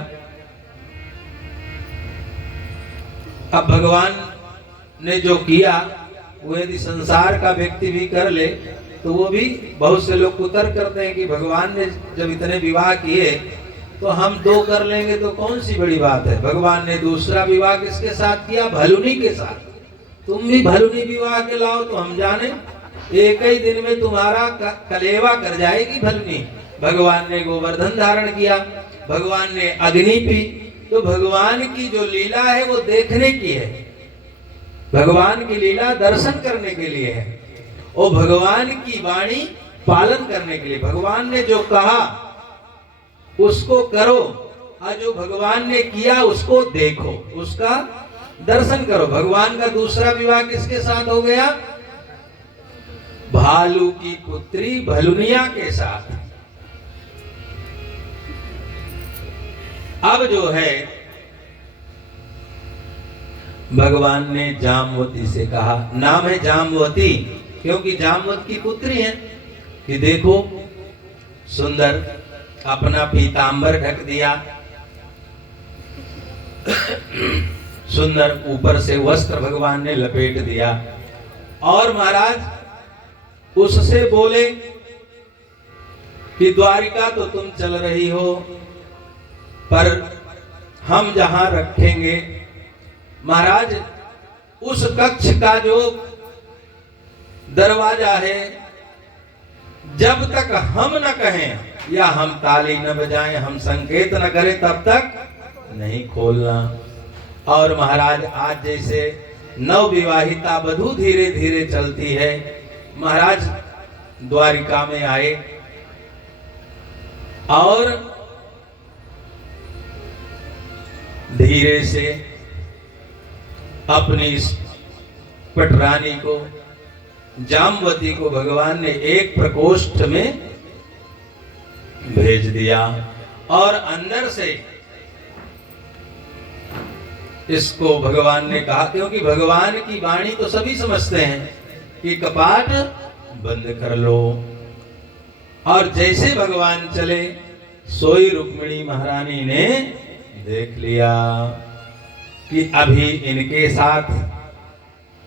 अब भगवान ने जो किया वो यदि संसार का व्यक्ति भी कर ले तो वो भी, बहुत से लोग कुतर्क करते हैं कि भगवान ने जब इतने विवाह किए तो हम 2 कर लेंगे तो कौन सी बड़ी बात है। भगवान ने दूसरा विवाह किसके साथ किया? भलुनी के साथ। तुम भी भलुनी विवाह के लाओ तो हम जाने, एक ही दिन में तुम्हारा कलेवा कर जाएगी भलुनी। भगवान ने गोवर्धन धारण किया, भगवान ने अग्नि पी, तो भगवान की जो लीला है वो देखने की है, भगवान की लीला दर्शन करने के लिए है और भगवान की वाणी पालन करने के लिए। भगवान ने जो कहा उसको करो और जो भगवान ने किया उसको देखो, उसका दर्शन करो। भगवान का दूसरा विवाह किसके साथ हो गया? भालू की पुत्री भलुनिया के साथ। अब जो है भगवान ने जामवती से कहा, नाम है जामवती क्योंकि जामवत की पुत्री है, कि देखो सुंदर अपना पीतांबर ढक दिया, सुंदर ऊपर से वस्त्र भगवान ने लपेट दिया और महाराज उससे बोले कि द्वारिका तो तुम चल रही हो, पर हम जहां रखेंगे महाराज उस कक्ष का जो दरवाजा है, जब तक हम न कहें या हम ताली न बजाएं, हम संकेत न करें, तब तक नहीं खोलना। और महाराज आज जैसे नवविवाहिता वधू धीरे धीरे चलती है, महाराज द्वारिका में आए और धीरे से अपनी पटरानी को, जामवती को भगवान ने एक प्रकोष्ठ में भेज दिया और अंदर से इसको भगवान ने कहा, क्योंकि भगवान की वाणी तो सभी समझते हैं कि कपाट बंद कर लो। और जैसे भगवान चले सोई रुक्मिणी महारानी ने देख लिया कि अभी इनके साथ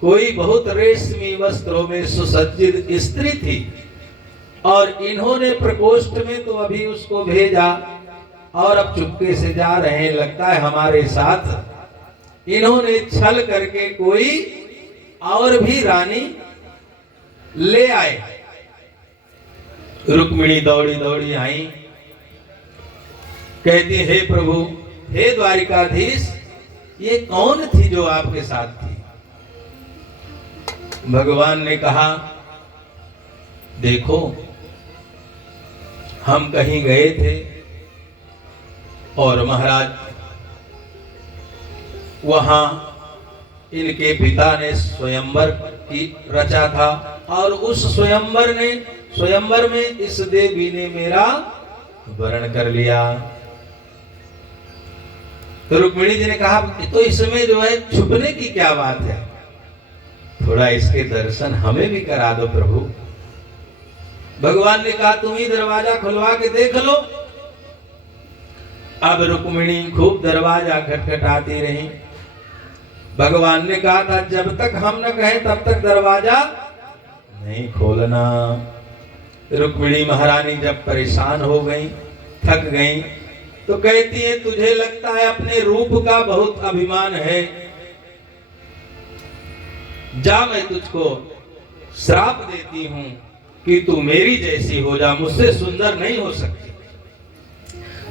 कोई बहुत रेशमी वस्त्रों में सुसज्जित स्त्री थी और इन्होंने प्रकोष्ठ में तो अभी उसको भेजा और अब चुपके से जा रहे हैं, लगता है हमारे साथ इन्होंने छल करके कोई और भी रानी ले आए। रुक्मिणी दौड़ी दौड़ी आई कहती हे प्रभु, हे द्वारिकाधीश, ये कौन थी जो आपके साथ थी? भगवान ने कहा, देखो, हम कहीं गए थे और महाराज वहां इनके पिता ने स्वयंवर की रचा था और उस स्वयंवर में इस देवी ने मेरा वर्ण कर लिया। तो रुक्मिणी जी ने कहा, तो इसमें जो है छुपने की क्या बात है? थोड़ा इसके दर्शन हमें भी करा दो प्रभु। भगवान ने कहा, तुम ही दरवाजा खुलवा के देख लो। अब रुक्मिणी खूब दरवाजा खटखटाती रही। भगवान ने कहा था, जब तक हम न कहें तब तक दरवाजा नहीं खोलना। रुक्मिणी महारानी जब परेशान हो गई, थक गई, तो कहती है, तुझे लगता है अपने रूप का बहुत अभिमान है, जा मैं तुझको श्राप देती हूं कि तू मेरी जैसी हो जा, मुझसे सुंदर नहीं हो सकती।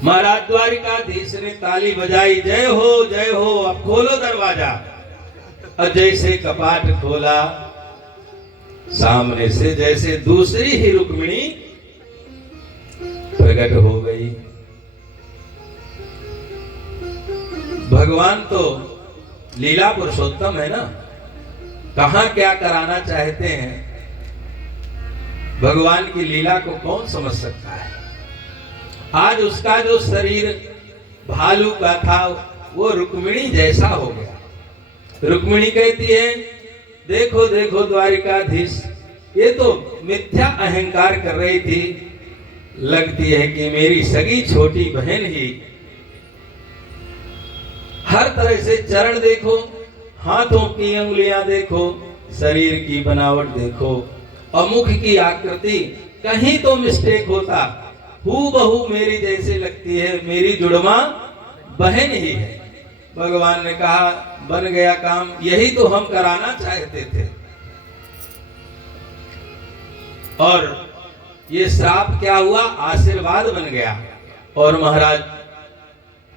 महाराज द्वारिकाधीश ने ताली बजाई, जय हो, अब खोलो दरवाजा। और जैसे कपाट खोला, सामने से जैसे दूसरी ही रुक्मिणी प्रकट हो गई। भगवान तो लीला पुरुषोत्तम है ना, कहां क्या कराना चाहते हैं, भगवान की लीला को कौन समझ सकता है। आज उसका जो शरीर भालू का था वो रुक्मिणी जैसा हो गया। रुक्मिणी कहती है, देखो देखो द्वारिकाधीश, ये तो मिथ्या अहंकार कर रही थी, लगती है कि मेरी सगी छोटी बहन ही। हर तरह से चरण देखो, हाथों की अंगुलियां देखो, शरीर की बनावट देखो और मुख की आकृति, कहीं तो मिस्टेक होता, हूबहू मेरी जैसे लगती है, मेरी जुड़वा बहन ही है। भगवान ने कहा, बन गया काम, यही तो हम कराना चाहते थे। और ये श्राप क्या हुआ, आशीर्वाद बन गया। और महाराज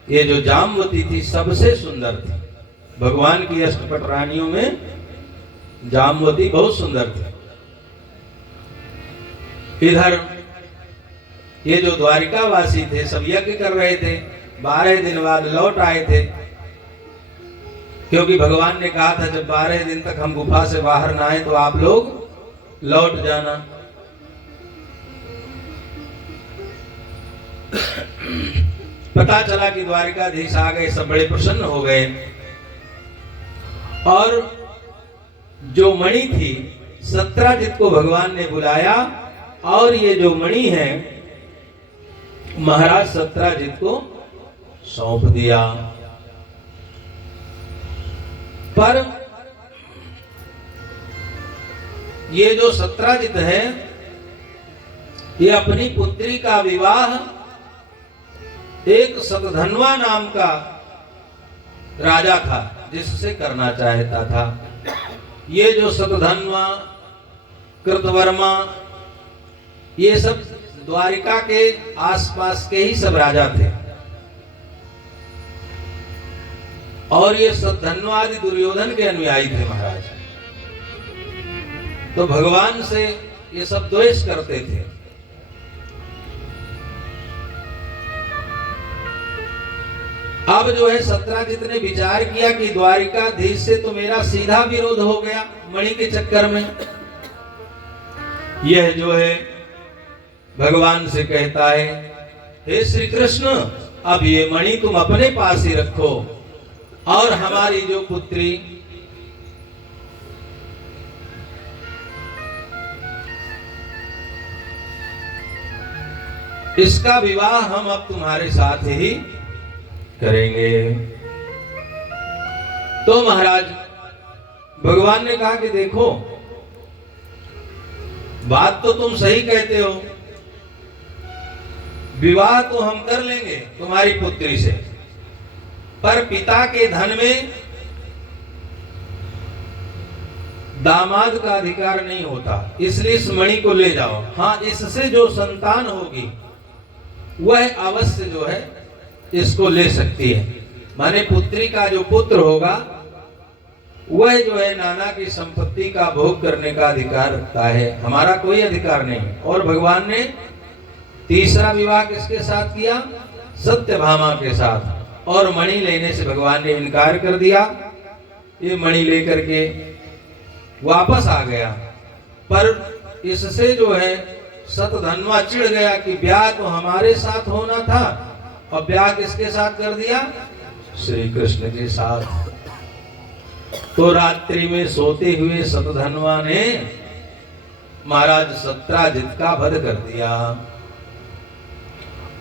ये जो जामवती थी सबसे सुंदर थी, भगवान की अष्टपट रानियों में जामवती बहुत सुंदर थी। इधर ये जो द्वारिका वासी थे सब यज्ञ कर रहे थे, 12 दिन बाद लौट आए थे, क्योंकि भगवान ने कहा था जब 12 दिन तक हम गुफा से बाहर ना आए तो आप लोग लौट जाना। पता चला कि द्वारिकाधीश आ गए, सब बड़े प्रसन्न हो गए। और जो मणि थी सत्राजित को भगवान ने बुलाया और ये जो मणि है महाराज सत्राजित को सौंप दिया। पर ये जो सत्राजित है ये अपनी पुत्री का विवाह एक सतधन्वा नाम का राजा था जिससे करना चाहता था। ये जो सतधन्वा, कृतवर्मा, ये सब द्वारिका के आसपास के ही सब राजा थे। और ये सतधन्वा आदि दुर्योधन के अनुयायी थे महाराज। तो भगवान से ये सब द्वेष करते थे। अब जो है सत्राजित ने विचार किया कि द्वारिकाधीश से तो मेरा सीधा विरोध हो गया मणि के चक्कर में। यह जो है भगवान से कहता है, हे श्री कृष्ण, अब ये मणि तुम अपने पास ही रखो और हमारी जो पुत्री इसका विवाह हम अब तुम्हारे साथ ही करेंगे। तो महाराज भगवान ने कहा कि देखो, बात तो तुम सही कहते हो, विवाह तो हम कर लेंगे तुम्हारी पुत्री से, पर पिता के धन में दामाद का अधिकार नहीं होता, इसलिए इस मणि को ले जाओ। हाँ, इससे जो संतान होगी वह अवश्य जो है इसको ले सकती है। माने पुत्री का जो पुत्र होगा वह जो है नाना की संपत्ति का भोग करने का अधिकार रखता है, हमारा कोई अधिकार नहीं। और भगवान ने तीसरा विवाह किसके साथ किया? सत्यभामा के साथ। और मणि लेने से भगवान ने इनकार कर दिया। ये मणि लेकर के वापस आ गया। पर इससे जो है सतधन्वा चिढ़ गया कि ब्याह तो हमारे साथ होना था और ब्याह किसके साथ कर दिया? श्री कृष्ण के साथ। तो रात्रि में सोते हुए सतधन्वा ने महाराज सत्राजित का वध कर दिया।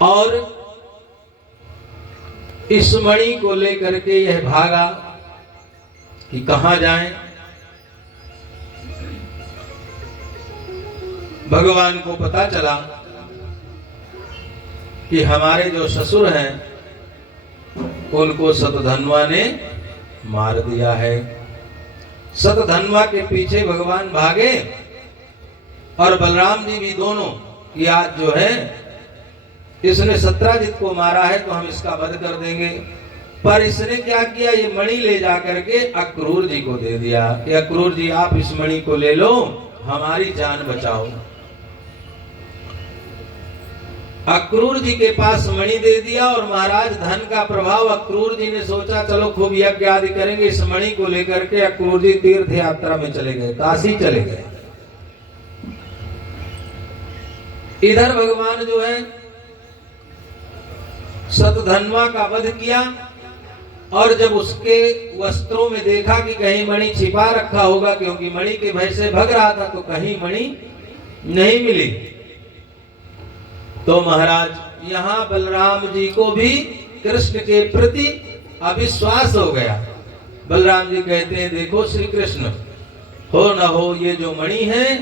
और इस मणि को लेकर के यह भागा कि कहां जाएं। भगवान को पता चला कि हमारे जो ससुर हैं उनको सतधन्वा ने मार दिया है। सतधन्वा के पीछे भगवान भागे और बलराम जी भी दोनों कि आज जो है इसने सत्राजित को मारा है तो हम इसका वध कर देंगे। पर इसने क्या किया? ये मणि ले जाकर के अक्रूर जी को दे दिया कि अक्रूर जी आप इस मणि को ले लो, हमारी जान बचाओ। अक्रूर जी के पास मणि दे दिया और महाराज धन का प्रभाव अक्रूर जी ने सोचा चलो खूब यज्ञ आदि करेंगे। इस मणि को लेकर के अक्रूर जी तीर्थ यात्रा में चले गए, काशी चले गए। इधर भगवान जो है सतधन्वा का वध किया और जब उसके वस्त्रों में देखा कि कहीं मणि छिपा रखा होगा, क्योंकि मणि के भय से भग रहा था, तो कहीं मणि नहीं मिली। तो महाराज यहां बलराम जी को भी कृष्ण के प्रति अविश्वास हो गया। बलराम जी कहते हैं देखो श्री कृष्ण, हो न हो ये जो मणि है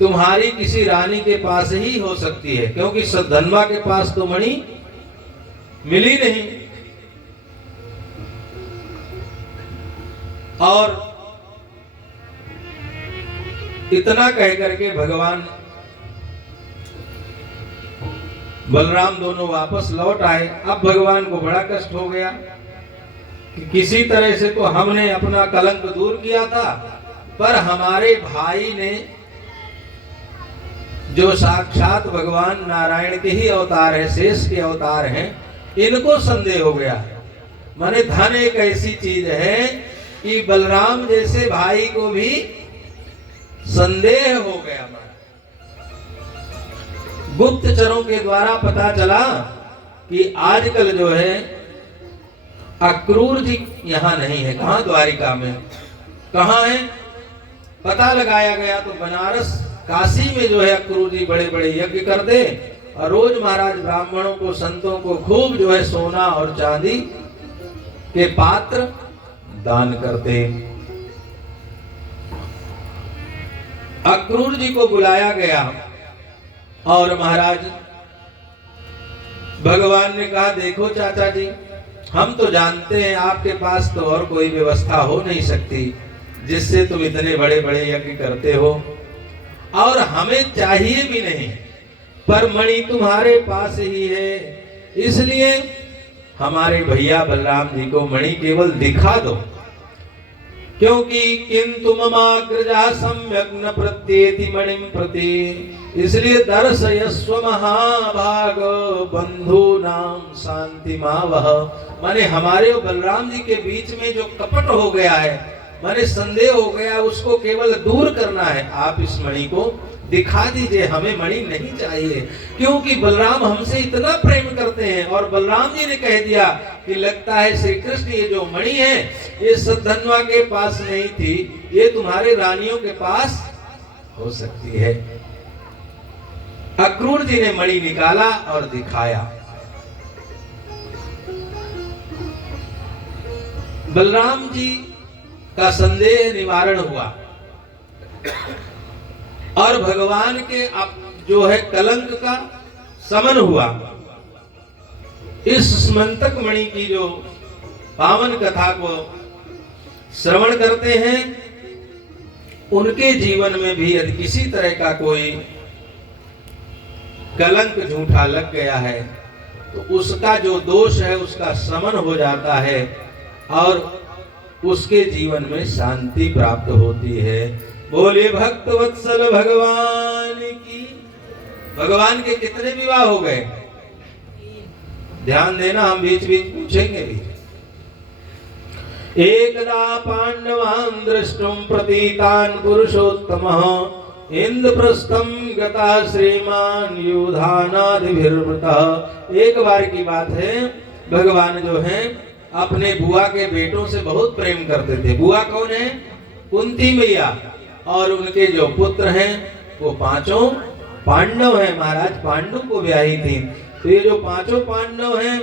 तुम्हारी किसी रानी के पास ही हो सकती है, क्योंकि सतधन्वा के पास तो मणि मिली नहीं। और इतना कह करके भगवान बलराम दोनों वापस लौट आए। अब भगवान को बड़ा कष्ट हो गया कि किसी तरह से तो हमने अपना कलंक दूर किया था, पर हमारे भाई ने जो साक्षात भगवान नारायण के ही अवतार है, शेष के अवतार हैं, इनको संदेह हो गया। माने धन एक ऐसी चीज है कि बलराम जैसे भाई को भी संदेह हो गया। गुप्तचरों के द्वारा पता चला कि आजकल जो है अक्रूर जी यहाँ नहीं है। कहाँ? द्वारिका में। कहाँ है? पता लगाया गया तो बनारस काशी में जो है अक्रूर जी बड़े बड़े यज्ञ करते और रोज महाराज ब्राह्मणों को संतों को खूब जो है सोना और चांदी के पात्र दान करते। अक्रूर जी को बुलाया गया और महाराज भगवान ने कहा देखो चाचा जी, हम तो जानते हैं आपके पास तो और कोई व्यवस्था हो नहीं सकती जिससे तुम इतने बड़े बड़े यज्ञ करते हो, और हमें चाहिए भी नहीं, पर मणि तुम्हारे पास ही है, इसलिए हमारे भैया बलराम जी को मणि केवल दिखा दो, क्योंकि किंतु ममाग्रजा सम्यक न प्रत्येति मणिं प्रति, इसलिए दर्शयस्व महाभाग बंधु नाम शांति मावह। माने हमारे और बलराम जी के बीच में जो कपट हो गया है, माने संदेह हो गया, उसको केवल दूर करना है। आप इस मणि को दिखा दीजिए, हमें मणि नहीं चाहिए, क्योंकि बलराम हमसे इतना प्रेम करते हैं। और बलराम जी ने कह दिया कि लगता है श्री कृष्ण ये जो मणि है ये सतधन्वा के पास नहीं थी, ये तुम्हारे रानियों के पास हो सकती है। अक्रूर जी ने मणि निकाला और दिखाया। बलराम जी का संदेह निवारण हुआ और भगवान के जो है कलंक का शमन हुआ। इस स्मंतक मणि की जो पावन कथा को श्रवण करते हैं, उनके जीवन में भी यदि किसी तरह का कोई कलंक झूठा लग गया है तो उसका जो दोष है उसका शमन हो जाता है और उसके जीवन में शांति प्राप्त होती है। बोले भक्त वत्सल भगवान की। भगवान के कितने विवाह हो गए? ध्यान देना, हम बीच बीच पूछेंगे भी। एकदा पांडवान् द्रष्टुं प्रतीतान् पुरुषोत्तमः इंद्रप्रस्थं गता श्रीमान युधानादिभिर्वृतः। एक बार की बात है, भगवान जो है अपने बुआ के बेटों से बहुत प्रेम करते थे। बुआ कौन है? कुंती मैया। और उनके जो पुत्र हैं वो पांचों पांडव हैं। महाराज पांडु को ब्याही थी। तो ये जो पांचों पांडव हैं,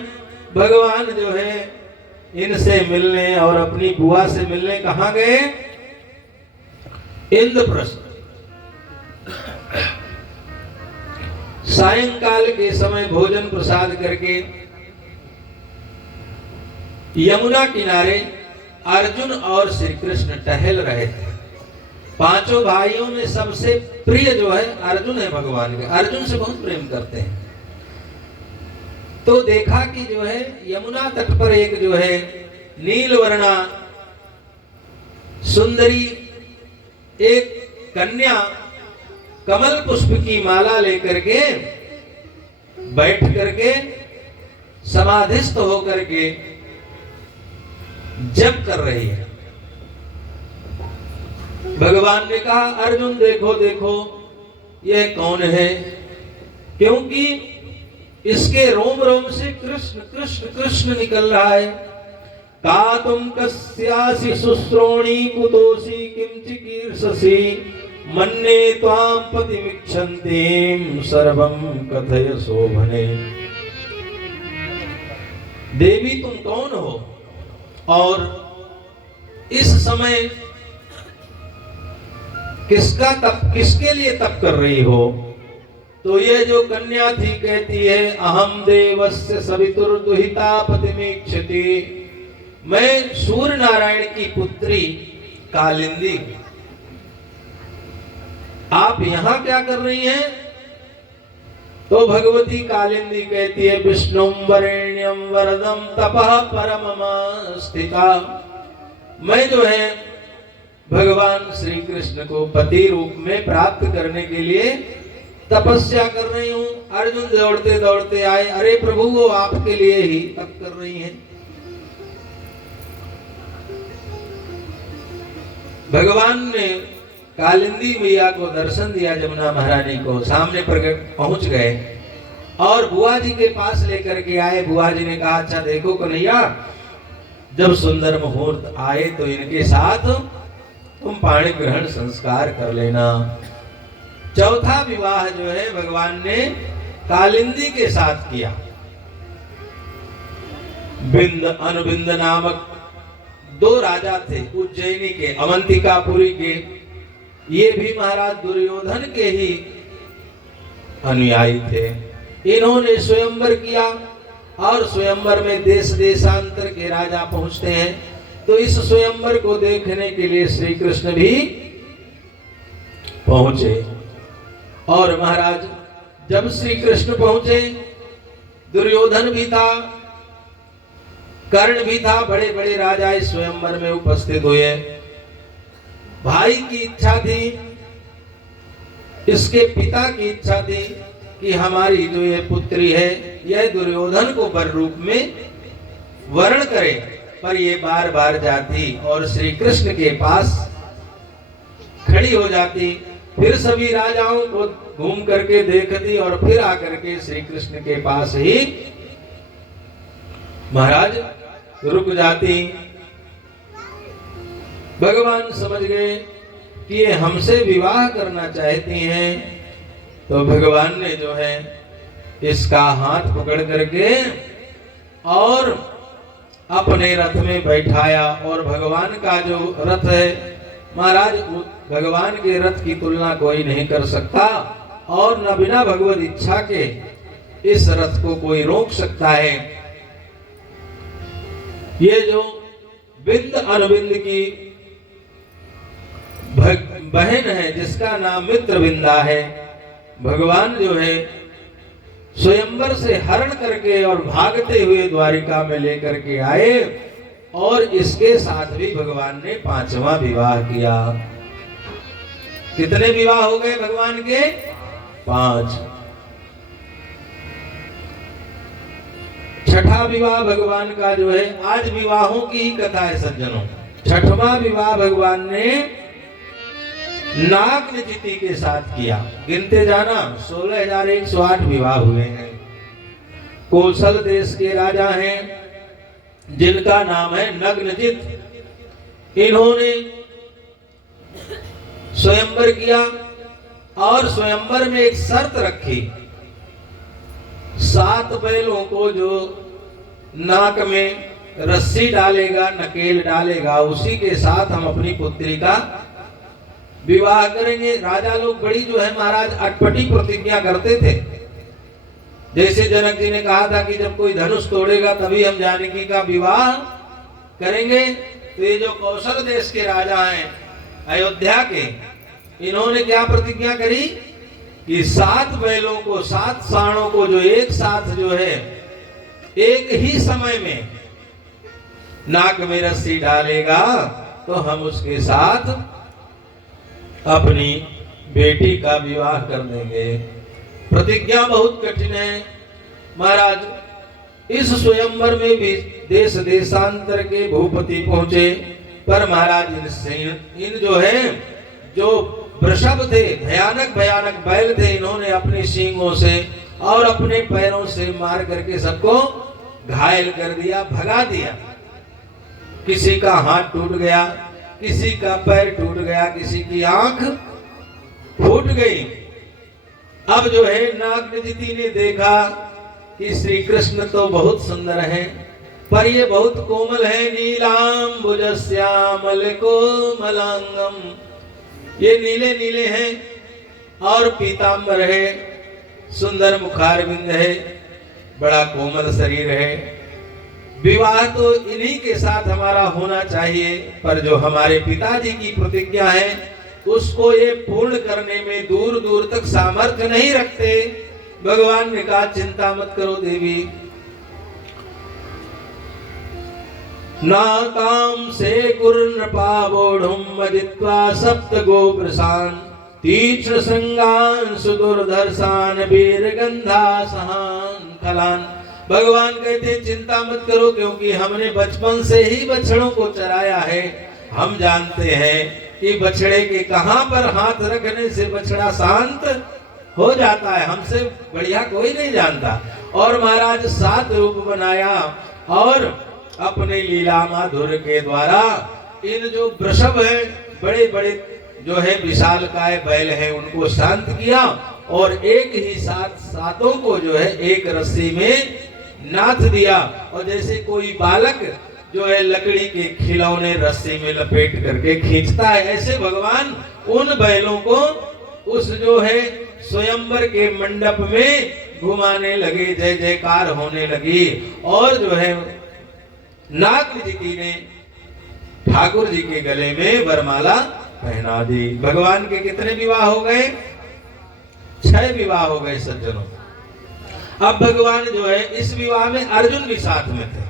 भगवान जो है इनसे मिलने और अपनी बुआ से मिलने कहाँ गए? इंद्रप्रस्थ। सायंकाल के समय भोजन प्रसाद करके यमुना किनारे अर्जुन और श्री कृष्ण टहल रहे थे। पांचों भाइयों में सबसे प्रिय जो है अर्जुन है भगवान के। अर्जुन से बहुत प्रेम करते हैं। तो देखा कि जो है यमुना तट पर एक जो है नीलवर्णा सुंदरी एक कन्या कमल पुष्प की माला लेकर के बैठ करके समाधिस्थ होकर के जप कर रही है। भगवान ने कहा अर्जुन देखो देखो यह कौन है? क्योंकि इसके रोम रोम से कृष्ण कृष्ण कृष्ण निकल रहा है। का तुम कस्यासि शुश्रोणी कुतोषि किम चिकीर्षसि मन्ने त्वां पतिमिच्छन्तीं सर्वं कथय शोभने। देवी तुम कौन हो और इस समय किसका तप, किसके लिए तप कर रही हो? तो ये जो कन्या थी कहती है अहम देवस्य सवितुर्दुहिता पतिमीक्षति। मैं सूर्य नारायण की पुत्री कालिंदी। आप यहां क्या कर रही हैं? तो भगवती कालिंदी कहती है विष्णुं वरेण्यं वरदं तपः परमम स्थिता। मैं जो है भगवान श्री कृष्ण को पति रूप में प्राप्त करने के लिए तपस्या कर रही हूं। अर्जुन दौड़ते दौड़ते आए, अरे प्रभु वो आपके लिए ही तप कर रही हैं। भगवान ने कालिंदी मैया को दर्शन दिया, जमुना महारानी को सामने प्रकट पहुंच गए और बुआ जी के पास लेकर के आए। बुआ जी ने कहा अच्छा देखो कन्हैया, जब सुंदर मुहूर्त आए तो इनके साथ तुम पाणी ग्रहण संस्कार कर लेना। चौथा विवाह जो है भगवान ने कालिंदी के साथ किया। बिंद अनुबिंद नामक दो राजा थे उज्जैनी के, अवंतिकापुरी के। ये भी महाराज दुर्योधन के ही अनुयायी थे। इन्होंने स्वयंवर किया और स्वयंवर में देश देशांतर के राजा पहुंचते हैं। तो इस स्वयंवर को देखने के लिए श्री कृष्ण भी पहुंचे। और महाराज जब श्री कृष्ण पहुंचे, दुर्योधन भी था, कर्ण भी था, बड़े बड़े राजा इस स्वयंवर में उपस्थित हुए। भाई की इच्छा थी, इसके पिता की इच्छा थी कि हमारी जो ये पुत्री है यह दुर्योधन को वर रूप में वर्ण करे, पर ये बार बार जाती और श्री कृष्ण के पास खड़ी हो जाती। फिर सभी राजाओं को घूम करके देखती और फिर आकर के श्री कृष्ण के पास ही महाराज रुक जाती। भगवान समझ गए कि ये हमसे विवाह करना चाहती हैं। तो भगवान ने जो है इसका हाथ पकड़ करके और अपने रथ में बैठाया। और भगवान का जो रथ है महाराज, भगवान के रथ की तुलना कोई नहीं कर सकता और न बिना भगवत इच्छा के इस रथ को कोई रोक सकता है। ये जो बिंद अनुबिंद की बहन है जिसका नाम मित्रविंदा है, भगवान जो है स्वयंवर से हरण करके और भागते हुए द्वारिका में लेकर के आए और इसके साथ भी भगवान ने 5वां विवाह किया। कितने विवाह हो गए भगवान के? 5। छठा विवाह भगवान का जो है, आज विवाहों की ही कथा है सज्जनों। छठवां विवाह भगवान ने नागनजिति के साथ किया। गिनते जाना 16,108 विवाह हुए हैं। कौशल देश के राजा हैं जिनका नाम है नग्नजित। इन्होंने स्वयंवर किया और स्वयंवर में एक शर्त रखी, 7 बैलों को जो नाक में रस्सी डालेगा, नकेल डालेगा, उसी के साथ हम अपनी पुत्री का विवाह करेंगे। राजा लोग बड़ी जो है महाराज अटपटी प्रतिज्ञा करते थे। जैसे जनक जी ने कहा था कि जब कोई धनुष तोड़ेगा तभी हम जानकी का विवाह करेंगे। तो ये जो कौशल देश के राजा हैं अयोध्या के, इन्होंने क्या प्रतिज्ञा करी कि 7 बैलों को, 7 साणों को जो एक साथ जो है एक ही समय में नाक में रस्सी डालेगा तो हम उसके साथ अपनी बेटी का विवाह कर देंगे। प्रतिज्ञा बहुत कठिन है महाराज। इस स्वयंवर में भी देश देशांतर के भूपति पहुंचे, पर महाराज इन जो है, जो वृषभ थे, भयानक भयानक बैल थे, इन्होंने अपने सींगों से और अपने पैरों से मार करके सबको घायल कर दिया, भगा दिया। किसी का हाथ टूट गया, किसी का पैर टूट गया, किसी की आंख फूट गई। अब जो है नागनजिति ने देखा कि श्री कृष्ण तो बहुत सुंदर हैं, पर ये बहुत कोमल है। नीलांबुजस्यामल कोमलांगम, ये नीले नीले हैं और पीतांबर है, सुंदर मुखारविंद है, बड़ा कोमल शरीर है। विवाह तो इन्हीं के साथ हमारा होना चाहिए, पर जो हमारे पिताजी की प्रतिज्ञा है उसको ये पूर्ण करने में दूर दूर तक सामर्थ्य नहीं रखते। भगवान ने कहा चिंता मत करो देवी, नाकाम से कुर्नपावोढ़ुम मदित्वा सप्त गोप्रसान तीक्ष्ण संगान सुदुर्धर्षान वीरगंधा सहान खलान। भगवान कहते चिंता मत करो, क्योंकि हमने बचपन से ही बछड़ों को चराया है। हम जानते हैं कि बछड़े के कहां पर हाथ रखने से बछड़ा शांत हो जाता है, हमसे बढ़िया कोई नहीं जानता। और महाराज 7 रूप बनाया और अपने लीला माधुर्य के द्वारा इन जो वृषभ है, बड़े बड़े जो है विशालकाय बैल है, उनको शांत किया और एक ही साथ 7 को जो है एक रस्सी में नाथ दिया। और जैसे कोई बालक जो है लकड़ी के खिलौने रस्सी में लपेट करके खींचता है, ऐसे भगवान उन बैलों को उस जो है स्वयंवर के मंडप में घुमाने लगे, जय जयकार होने लगी। और जो है नागनजिति ने ठाकुर जी के गले में वरमाला पहना दी। भगवान के कितने विवाह हो गए? 6 विवाह हो गए सज्जनों। अब भगवान जो है इस विवाह में अर्जुन भी साथ में थे।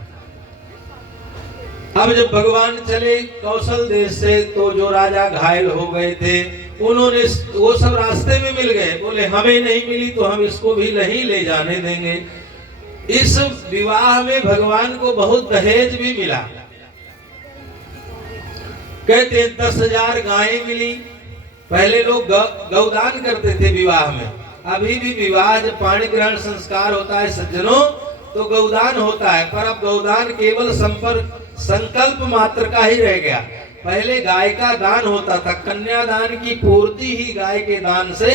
अब जब भगवान चले कौशल देश से, तो जो राजा घायल हो गए थे उन्होंने वो सब रास्ते में मिल गए, बोले हमें नहीं मिली तो हम इसको भी नहीं ले जाने देंगे। इस विवाह में भगवान को बहुत दहेज भी मिला। कहते 10,000 गायें मिली। पहले लोग गौदान करते थे विवाह में, अभी भी विवाह जब पाणी ग्रहण संस्कार होता है सज्जनों तो गौदान होता है, पर अब गौदान केवल संकल्प मात्र का ही रह गया। पहले गाय का दान होता था, कन्यादान की पूर्ति ही गाय के दान से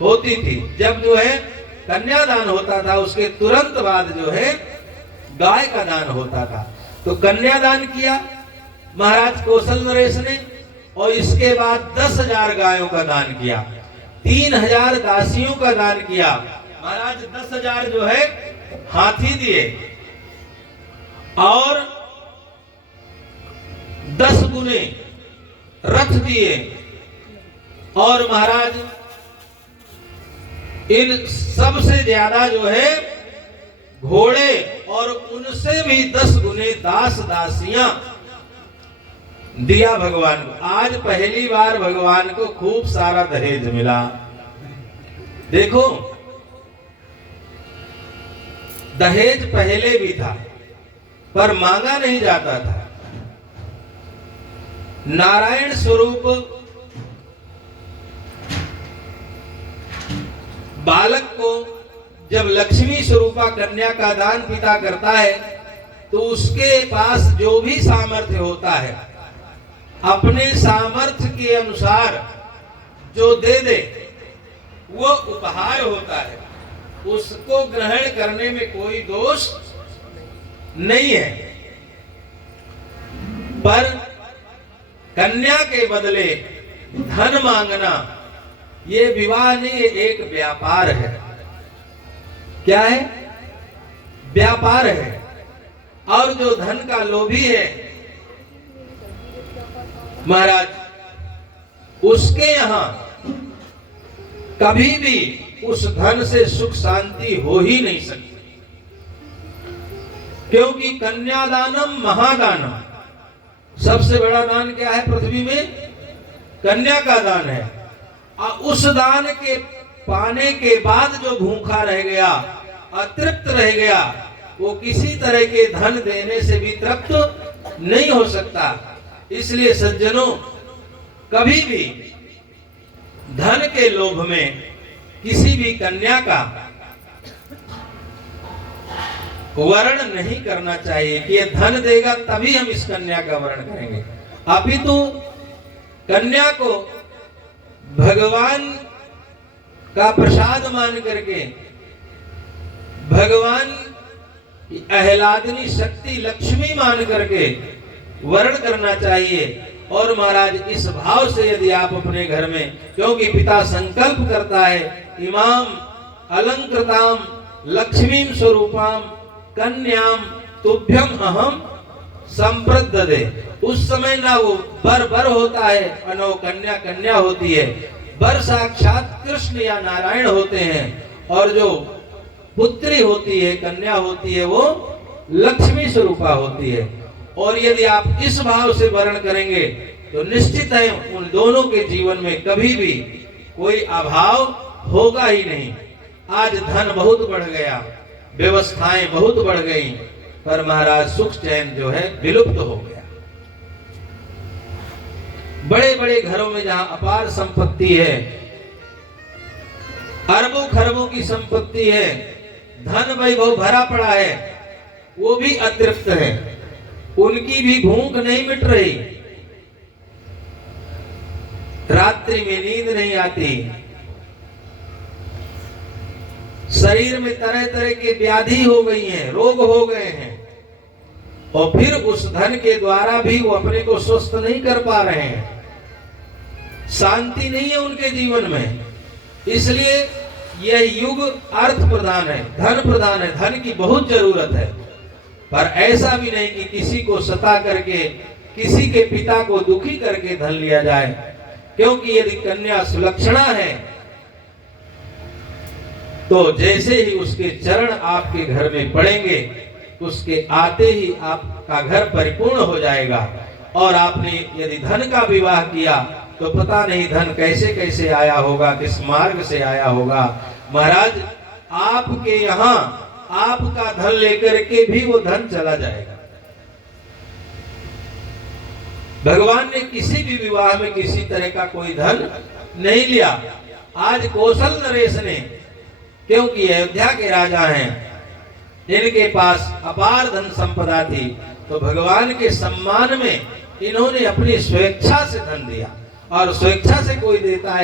होती थी। जब जो है कन्यादान होता था उसके तुरंत बाद जो है गाय का दान होता था। तो कन्यादान किया महाराज कौशल नरेश ने, और इसके बाद 10,000 गायों का दान किया, 3,000 दासियों का दान किया। महाराज 10,000 जो है हाथी दिए और 10 गुने रथ दिए, और महाराज इन सबसे ज्यादा जो है घोड़े और उनसे भी 10 गुने दास दासियां दिया भगवान को। आज पहली बार भगवान को खूब सारा दहेज मिला। देखो, दहेज पहले भी था पर मांगा नहीं जाता था। नारायण स्वरूप बालक को जब लक्ष्मी स्वरूपा कन्या का दान पिता करता है तो उसके पास जो भी सामर्थ्य होता है अपने सामर्थ्य के अनुसार जो दे दे वो उपहार होता है, उसको ग्रहण करने में कोई दोष नहीं है। पर कन्या के बदले धन मांगना ये विवाह नहीं, एक व्यापार है। क्या है? व्यापार है। और जो धन का लोभी है महाराज, उसके यहां कभी भी उस धन से सुख शांति हो ही नहीं सकती, क्योंकि कन्यादानम महादानम, सबसे बड़ा दान क्या है पृथ्वी में? कन्या का दान है। और उस दान के पाने के बाद जो भूखा रह गया, अतृप्त रह गया, वो किसी तरह के धन देने से भी तृप्त नहीं हो सकता। इसलिए सज्जनों, कभी भी धन के लोभ में किसी भी कन्या का वर्ण नहीं करना चाहिए कि ये धन देगा तभी हम इस कन्या का वर्ण करेंगे। अपितु कन्या को भगवान का प्रसाद मान करके, भगवान की आह्लादनी शक्ति लक्ष्मी मान करके वर्ण करना चाहिए। और महाराज, इस भाव से यदि आप अपने घर में, क्योंकि पिता संकल्प करता है, इमाम अलंकृताम लक्ष्मीम स्वरूपाम कन्याम तुभ्यम अहम संप्रददे, उस समय ना वो बर होता है और न वो कन्या कन्या होती है। बर साक्षात कृष्ण या नारायण होते हैं और जो पुत्री होती है, कन्या होती है, वो लक्ष्मी स्वरूपा होती है। और यदि आप इस भाव से वर्ण करेंगे तो निश्चित है उन दोनों के जीवन में कभी भी कोई अभाव होगा ही नहीं। आज धन बहुत बढ़ गया, व्यवस्थाएं बहुत बढ़ गई, पर महाराज सुख चैन जो है विलुप्त हो गया। बड़े बड़े घरों में जहां अपार संपत्ति है, अरबों खरबों की संपत्ति है, धन वैभव भरा पड़ा है, वो भी अतृप्त है, उनकी भी भूख नहीं मिट रही, रात्रि में नींद नहीं आती, शरीर में तरह तरह की व्याधि हो गई हैं, रोग हो गए हैं, और फिर उस धन के द्वारा भी वो अपने को स्वस्थ नहीं कर पा रहे हैं, शांति नहीं है उनके जीवन में। इसलिए यह युग अर्थ प्रधान है, धन प्रधान है, धन की बहुत जरूरत है, पर ऐसा भी नहीं कि किसी को सता करके, किसी के पिता को दुखी करके धन लिया जाए। क्योंकि यदि कन्या सुलक्षणा है तो जैसे ही उसके चरण आपके घर में पड़ेंगे, उसके आते ही आपका घर परिपूर्ण हो जाएगा। और आपने यदि धन का विवाह किया तो पता नहीं धन कैसे कैसे आया होगा, किस मार्ग से आया होगा। महाराज, आपके यहाँ आपका धन लेकर के भी वो धन चला जाएगा। भगवान ने किसी भी विवाह में किसी तरह का कोई धन नहीं लिया। आज कौशल नरेश ने, क्योंकि अयोध्या के राजा हैं, इनके पास अपार धन संपदा थी, तो भगवान के सम्मान में इन्होंने अपनी स्वेच्छा से धन दिया। और स्वेच्छा से कोई देता है